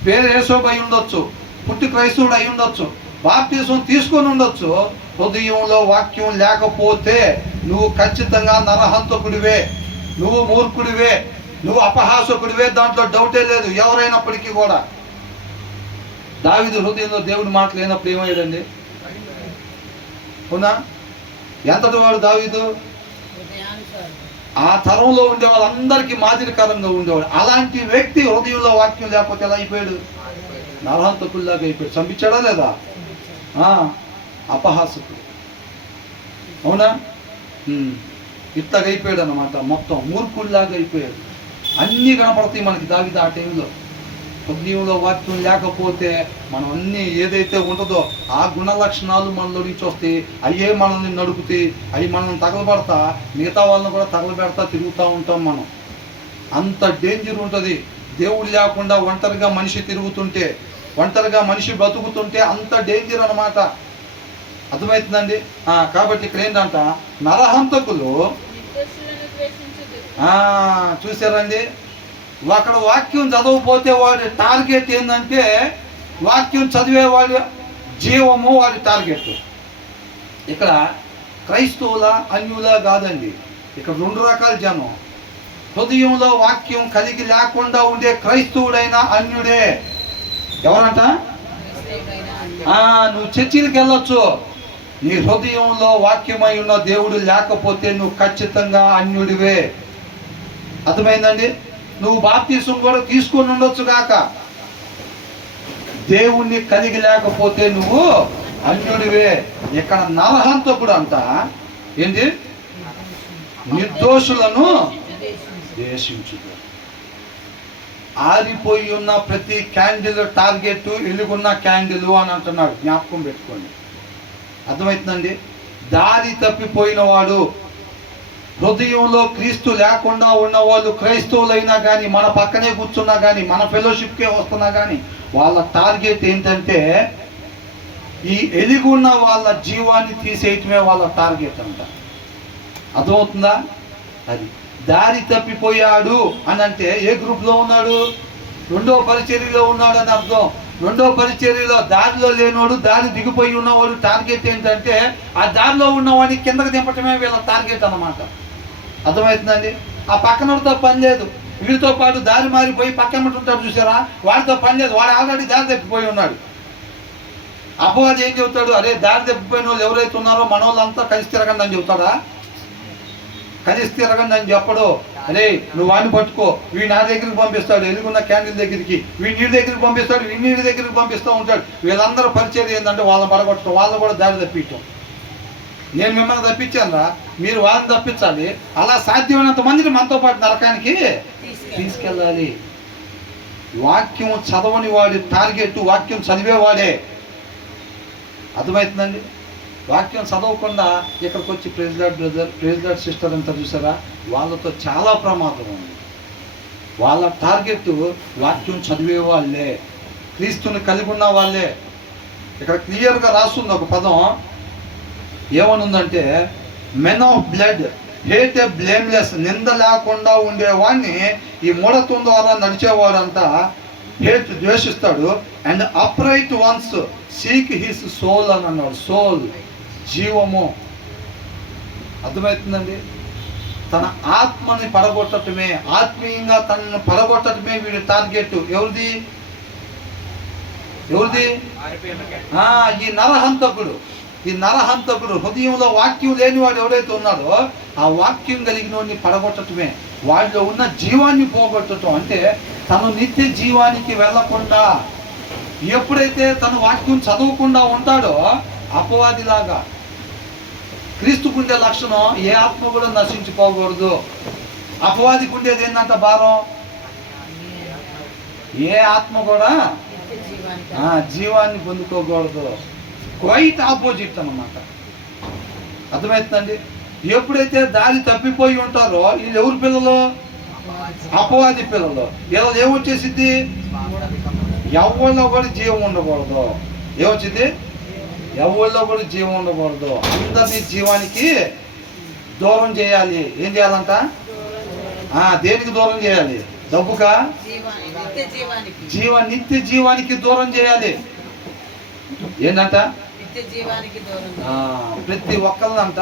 పేరు యేసోబు అయి ఉండొచ్చు, పుట్టి క్రైస్తవుడు అయి ఉండొచ్చు, బాప్తిసం తీసుకొని ఉండొచ్చు. హృదయంలో వాక్యం లేకపోతే నువ్వు ఖచ్చితంగా నరహంతకుడివే, నువ్వు మూర్ఖుడివే, నువ్వు అపహాసకుడివే. దాంట్లో డౌటే లేదు ఎవరైనప్పటికీ కూడా. దావీదు హృదయంలో దేవుడి మాట లేనప్పుడు ఏమయ్యాడండి? అవునా? ఎంతటి వాడు దావీదు? ఆ తరంలో ఉండే వాళ్ళందరికీ మాదిరికరంగా ఉండేవాడు. అలాంటి వ్యక్తి హృదయంలో వాక్యం లేకపోతే ఎలా అయిపోయాడు? నరహంతకుల్లాగా అయిపోయాడు. చంపించాడా లేదా? అపహాసకుడు. అవునా? ఇట్లాగా అయిపోయాడు అన్నమాట. మొత్తం మూర్ఖుల్లాగా అయిపోయాడు. అన్నీ కనపడతాయి మనకి దావీదు ఆ టైంలో. హృదయంలో వాక్యం లేకపోతే మనం అన్నీ ఏదైతే ఉంటుందో ఆ గుణ లక్షణాలు మనలో నుంచి వస్తాయి. అయ్యే మనల్ని నడుపుతాయి. అవి మనల్ని తగలబడతా మిగతా వాళ్ళని కూడా తగలబెడతా తిరుగుతూ ఉంటాం మనం. అంత డేంజర్ ఉంటుంది. దేవుడు లేకుండా ఒంటరిగా మనిషి తిరుగుతుంటే, ఒంటరిగా మనిషి బతుకుతుంటే అంత డేంజర్ అన్నమాట. అర్థమవుతుందండి? కాబట్టి ఇక్కడ ఏంటంట, నరహంతకులు చూసారండి. అక్కడ వాక్యం చదవకపోతే వాడి టార్గెట్ ఏంటంటే, వాక్యం చదివేవాడి జీవము వాడి టార్గెట్. ఇక్కడ క్రైస్తవుల అన్యుల కాదండి. ఇక్కడ 2 రకాల జనం. హృదయంలో వాక్యం కలిగి లేకుండా ఉండే క్రైస్తవుడైనా అన్యుడే. ఎవరంట? నువ్వు చర్చిలకు వెళ్ళొచ్చు, నీ హృదయంలో వాక్యమై ఉన్న దేవుడు లేకపోతే నువ్వు ఖచ్చితంగా అన్యుడివే. అర్థమైందండి? నువ్వు బాప్తీసం కూడా తీసుకొని ఉండొచ్చు కాక, దేవుణ్ణి కలిగి లేకపోతే నువ్వు అన్యుడివే. ఇక్కడ నరహంతకుడు అంట ఏంటి? నిర్దోషులను ద్వేషించుట. ఆరిపోయి ఉన్న ప్రతి క్యాండిల్ టార్గెట్ వెలుగున్న క్యాండిల్ అని అంటున్నాడు. జ్ఞాపకం పెట్టుకోండి. అర్థమవుతుందండి? దారి తప్పిపోయిన వాడు, హృదయంలో క్రీస్తు లేకుండా ఉన్నవాళ్ళు క్రైస్తవులైనా కానీ, మన పక్కనే కూర్చున్నా కానీ, మన ఫెలోషిప్కే వస్తున్నా కానీ, వాళ్ళ టార్గెట్ ఏంటంటే ఈ ఎలుగున్న వాళ్ళ జీవాన్ని తీసేయటమే వాళ్ళ టార్గెట్ అంట. అర్థమవుతుందా? అది దారి తప్పిపోయాడు అని అంటే ఏ గ్రూప్లో ఉన్నాడు? 2వ పరిచర్యలో ఉన్నాడు అని అర్థం. 2వ పరిచర్యలో దారిలో లేనోడు, దారి దిగిపోయి ఉన్నవాడు టార్గెట్ ఏంటంటే ఆ దారిలో ఉన్నవాడిని కిందకు దింపటమే వీళ్ళ టార్గెట్ అన్నమాట. అర్థమవుతుందండి? ఆ పక్కనతో పని లేదు. వీడితో పాటు దారి మారిపోయి పక్కన ఉంటాడు చూసారా, వాడితో పని లేదు. వాడు ఆల్రెడీ దారి తప్పిపోయి ఉన్నాడు. అపవాది ఏం చెబుతాడు? అరే దారి తప్పిపోయిన వాళ్ళు ఎవరైతే ఉన్నారో మన వాళ్ళంతా కలిసి తిరగండి అని చెబుతాడా? కలిసి తిరగండి అని చెప్పడు. అరే నువ్వు వాడిని పట్టుకో, వీడి నా దగ్గరికి పంపిస్తాడు, ఎలుగున్న క్యాండిల్ దగ్గరికి, వీడి నీడి దగ్గరికి పంపిస్తాడు, వీడి నీడి దగ్గరికి పంపిస్తూ ఉంటాడు. వీళ్ళందరూ పరిచయం ఏంటంటే వాళ్ళని పడగొట్టడం, వాళ్ళని కూడా దారి తప్పించడం. నేను మిమ్మల్ని తప్పించాను రా, మీరు వాళ్ళని తప్పించాలి. అలా సాధ్యమైనంత మందిని మనతో పాటు నరకానికి తీసుకెళ్ళాలి. వాక్యం చదవని వాడి టార్గెట్ వాక్యం చదివేవాడే. అర్థమవుతుందండి? వాక్యం చదవకుండా ఇక్కడికి వచ్చి praise lord brother, praise lord sister అంతా చూసారా, వాళ్ళతో చాలా ప్రమాదం ఉంది. వాళ్ళ టార్గెట్ వాక్యం చదివే వాళ్ళే, క్రీస్తుని కలిగి ఉన్న వాళ్ళే. ఇక్కడ క్లియర్గా రాస్తుంది ఒక పదం. ఏమనుందంటే, men of blood hate a blameless. నింద లేకుండా ఉండేవాడిని ఈ మూఢత్వం ద్వారా నడిచేవాడంతా ద్వేషిస్తాడు. And upright ones seek his soul అని అన్నాడు. సోల్ జీవము. అర్థమవుతుందండి? తన ఆత్మని పడగొట్టడమే, ఆత్మీయంగా తనను పడగొట్టడమే వీడి టార్గెట్. ఎవరిది? ఈ నరహంతకుడు. ఈ నరహంతకుడు హృదయంలో వాక్యం లేనివాడు ఎవడైతే ఉన్నాడో ఆ వాక్యం కలిగిన వాడిని పడగొట్టడమే, వాడిలో ఉన్న జీవాన్ని పోగొట్టడం. అంటే తను నిత్య జీవానికి వెళ్లకుండా ఎప్పుడైతే తను వాక్యం చదవకుండా ఉంటాడో అపవాదిలాగా. క్రీస్తుకుండే లక్షణం ఏ ఆత్మ కూడా నశించిపోకూడదు. అపవాదికి ఉండేది ఏంటంట భారం? ఏ ఆత్మ కూడా జీవాన్ని పొందుకోకూడదు. క్వైట్ ఆపోజిట్ అన్నమాట. అర్థమవుతుందండి? ఎప్పుడైతే దారి తప్పిపోయి ఉంటారో వీళ్ళు ఎవరి పిల్లలు? అపవాది పిల్లలు. ఇలా ఏమొచ్చేసింది? ఎవరిలో కూడా జీవం ఉండకూడదు. ఏమొచ్చింది? ఎవరిలో కూడా జీవం ఉండకూడదు. అందరినీ జీవానికి దూరం చేయాలి. ఏం చేయాలంట? దేనికి దూరం చేయాలి? డబ్బుగా? నిత్య జీవానికి దూరం చేయాలి. ఏంటంట? ప్రతి ఒక్కళ్ళంట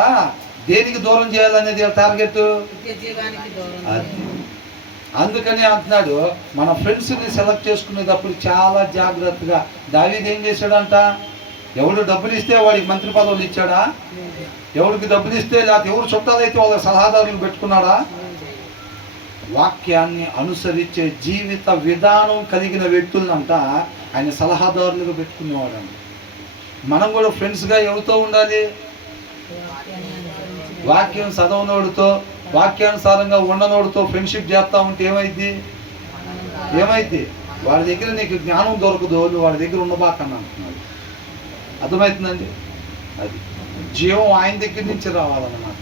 దేనికి దూరం చేయాలనేది టార్గెట్. అందుకని అంటున్నాడు, మన ఫ్రెండ్స్ని సెలెక్ట్ చేసుకునేటప్పుడు చాలా జాగ్రత్తగా. దావీదు ఏం చేశాడంట? ఎవడు డబ్బులు ఇస్తే వాడికి మంత్రి పదవులు ఇచ్చాడా? ఎవరికి డబ్బులు ఇస్తే లేకపోతే ఎవరు చుట్టాలైతే వాళ్ళ సలహాదారులు పెట్టుకున్నాడా? వాక్యాన్ని అనుసరించే జీవిత విధానం కలిగిన వ్యక్తులంట ఆయన సలహాదారులుగా పెట్టుకునేవాడండి. మనం కూడా ఫ్రెండ్స్గా ఎవరితో ఉండాలి? వాక్యం చదవనోడితో, వాక్యానుసారంగా ఉండనోడితో ఫ్రెండ్షిప్ చేస్తా ఉంటే ఏమైద్ది? వాడి దగ్గర నీకు జ్ఞానం దొరకదు, నువ్వు వాడి దగ్గర ఉండబాకన్నా అంటున్నాడు. అర్థమవుతుందండి? అది జీవం ఆయన దగ్గర నుంచి రావాలన్నమాట.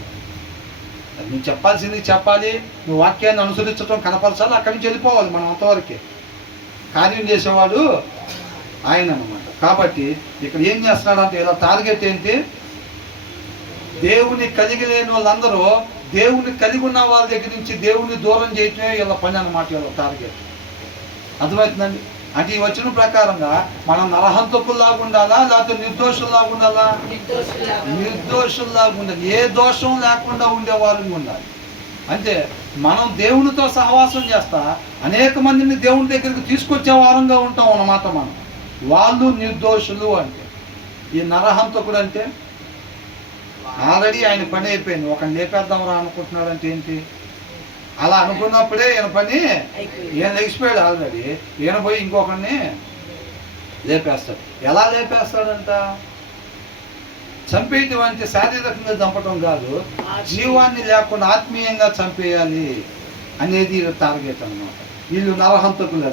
అది నువ్వు చెప్పాల్సింది చెప్పాలి, నువ్వు వాక్యాన్ని అనుసరించడం కనపరచాలి, అక్కడి నుంచి వెళ్ళిపోవాలి మనం అంతవరకే. కార్యం చేసేవాడు ఆయన అన్నమాట. కాబట్టి ఇక్కడ ఏం చేస్తున్నాడంటే ఇలా టార్గెట్ ఏంటి? దేవుని కలిగి లేని వాళ్ళందరూ దేవుని కలిగి ఉన్న వాళ్ళ దగ్గర నుంచి దేవుని దూరం చేయటమే ఇలా పని అన్నమాట, ఇలా టార్గెట్. అర్థమవుతుందండి? అంటే ఈ వచ్చిన ప్రకారంగా మనం నరహంతకుల్లాగా ఉండాలా, లేకపోతే నిర్దోషుల్లాగా ఉండాలా? నిర్దోషుల్లాగా ఉండాలి. ఏ దోషం లేకుండా ఉండేవారు ఉండాలి. అంటే మనం దేవునితో సహవాసం చేస్తా అనేక మందిని దేవుని దగ్గరికి తీసుకొచ్చే వారంగా ఉంటాం అన్నమాట. మనం వాళ్ళు నిర్దోషులు. అంటే ఈ నరహంతకుడు అంటే ఆల్రెడీ ఆయన పని అయిపోయింది. ఒకరిని లేపేద్దాం రా అనుకుంటున్నాడు అంటే ఏంటి? అలా అనుకున్నప్పుడే ఈయన పని ఈయన లేచిపోయాడు ఆల్రెడీ. ఈయన పోయి ఇంకొకరిని లేపేస్తాడు. ఎలా లేపేస్తాడంట? చంపేయటం అంటే శారీరకంగా చంపటం కాదు, జీవాన్ని లేకుండా ఆత్మీయంగా చంపేయాలి అనేది టార్గెట్ అన్నమాట. వీళ్ళు నరహంతకులు.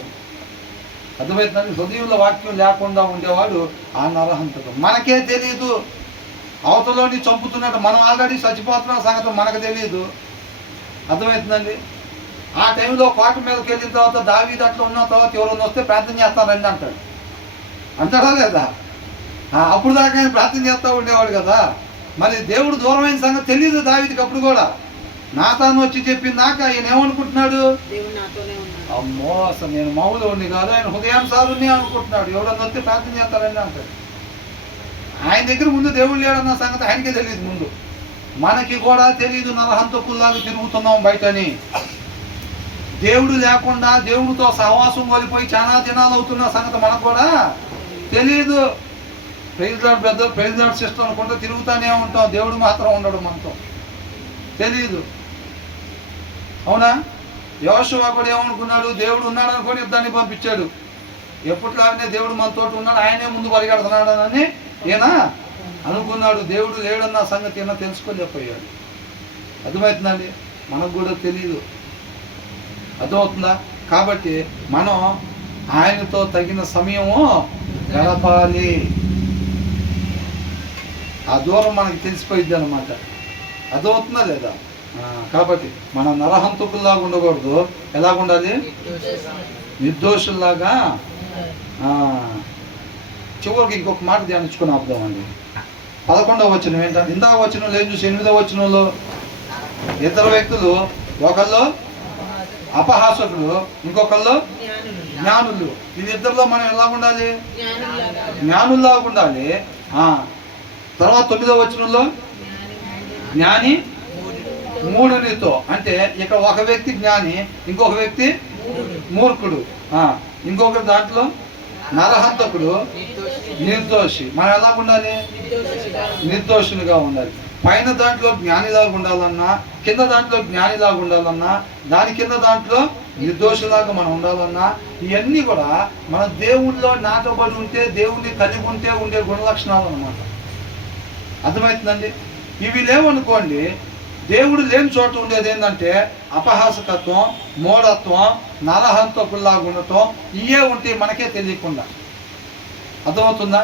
అర్థమవుతుందండి? హృదయంలో వాక్యం లేకుండా ఉండేవాడు ఆ నరహంతకుడు. మనకే తెలియదు అవతలోని చంపుతున్నట్టు, మనం ఆల్రెడీ చచ్చిపోతున్న సంగతి మనకు తెలియదు. అర్థమవుతుందండి? ఆ టైంలో కోట మీదకి వెళ్ళిన తర్వాత దావీదు అట్లా ఉన్న తర్వాత ఎవరైనా వస్తే ప్రార్థన చేస్తారండి అంటాడు. అంటాడా లేదా? అప్పుడు దాకా ఆయన ప్రార్థన చేస్తూ ఉండేవాడు కదా. మరి దేవుడు దూరమైన సంగతి తెలియదు దావీదుకి అప్పుడు కూడా. నాతాను వచ్చి చెప్పిందాక ఆయన ఏమనుకుంటున్నాడు? అమ్మో అసలు నేను మామూలు కాదు, ఆయన హృదయానుసారుని అనుకుంటున్నాడు. ఎవరన్నా వస్తే ప్రార్థన చేస్తారండి అంటాడు. ఆయన దగ్గర ముందు దేవుడు లేడన్న సంగతి ఆయనకే తెలియదు. ముందు మనకి కూడా తెలియదు నరహంతకుల్లాగా తిరుగుతున్నాం బయటని. దేవుడు లేకుండా దేవుడితో సహవాసం కోల్పోయి చాలా దినాలు అవుతున్న సంగతి మనకు కూడా తెలియదు. ప్రెసిడెంట్ బ్రదర్, ప్రెసిడెంట్ సిస్టర్ అనుకుంటూ తిరుగుతూనే ఉంటాం. దేవుడు మాత్రం ఉండడు మనతో, తెలియదు. అవునా? యోషువ కూడా ఏమనుకున్నాడు? దేవుడు ఉన్నాడు అనుకోని యుద్ధాన్ని పంపించాడు. ఎప్పట్లాగానే దేవుడు మనతోటి ఉన్నాడు, ఆయనే ముందు పరిగెడుతున్నాడని ఈయన అనుకున్నాడు. దేవుడు లేడన్న సంగతి ఈయన తెలుసుకోలేకపోయాడు. అర్థమవుతుందండి? మనకు కూడా తెలియదు. అర్థమవుతుందా? కాబట్టి మనం ఆయనతో తగిన సమయము గడపాలి. ఆ దూరం మనకి తెలిసిపోయిద్ది అనమాట. అర్థమవుతుందా లేదా? కాబట్టి మనం నరహంతకుల్లాగా ఉండకూడదు. ఎలాగుండాలి? నిర్దోషుల్లాగా. చివరికి ఇంకొక మాట ధ్యానించుకుని ఆపుదామండి. 11వ వచనం ఏంటంటే, ఇందాక వచనంలో ఏం చూసి 8వ వచనంలో ఇద్దరు వ్యక్తులు, ఒకళ్ళు అపహాసకుడు, ఇంకొకళ్ళు జ్ఞానులు. వీళ్ళిద్దరిలో మనం ఎలా ఉండాలి? జ్ఞానుల్లాగా ఉండాలి. తర్వాత 9వ వచనంలో జ్ఞాని మూఢునితో. అంటే ఇక్కడ ఒక వ్యక్తి జ్ఞాని, ఇంకొక వ్యక్తి మూర్ఖుడు, ఇంకొక దాంట్లో నరహంతకుడు, నిర్దోషి. మనం ఎలా ఉండాలి? నిర్దోషులుగా ఉండాలి. పైన దాంట్లో జ్ఞానిలాగా ఉండాలన్నా, కింద దాంట్లో జ్ఞానిలాగా ఉండాలన్నా, దాని కింద దాంట్లో నిర్దోషులాగా మనం ఉండాలన్నా, ఇవన్నీ కూడా మన దేవుళ్ళలో నాటబడి ఉంటే, దేవుణ్ణి కలిగి ఉంటే ఉండే గుణలక్షణాలు అన్నమాట. అర్థమవుతుందండి? ఇవి లేవనుకోండి, దేవుడు లేని చోట ఉండేది ఏంటంటే అపహాసకత్వం, మూఢత్వం, నరహంతకుల్లాగా ఉండటం. ఇవే ఉంటే మనకే తెలియకుండా. అర్థమవుతుందా?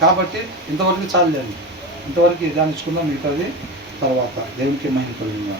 కాబట్టి ఇంతవరకు చాలండి. ఇంతవరకు ధ్యానించుకుందాం. మిగతాది తర్వాత. దేవునికి మహిమ కలుగును.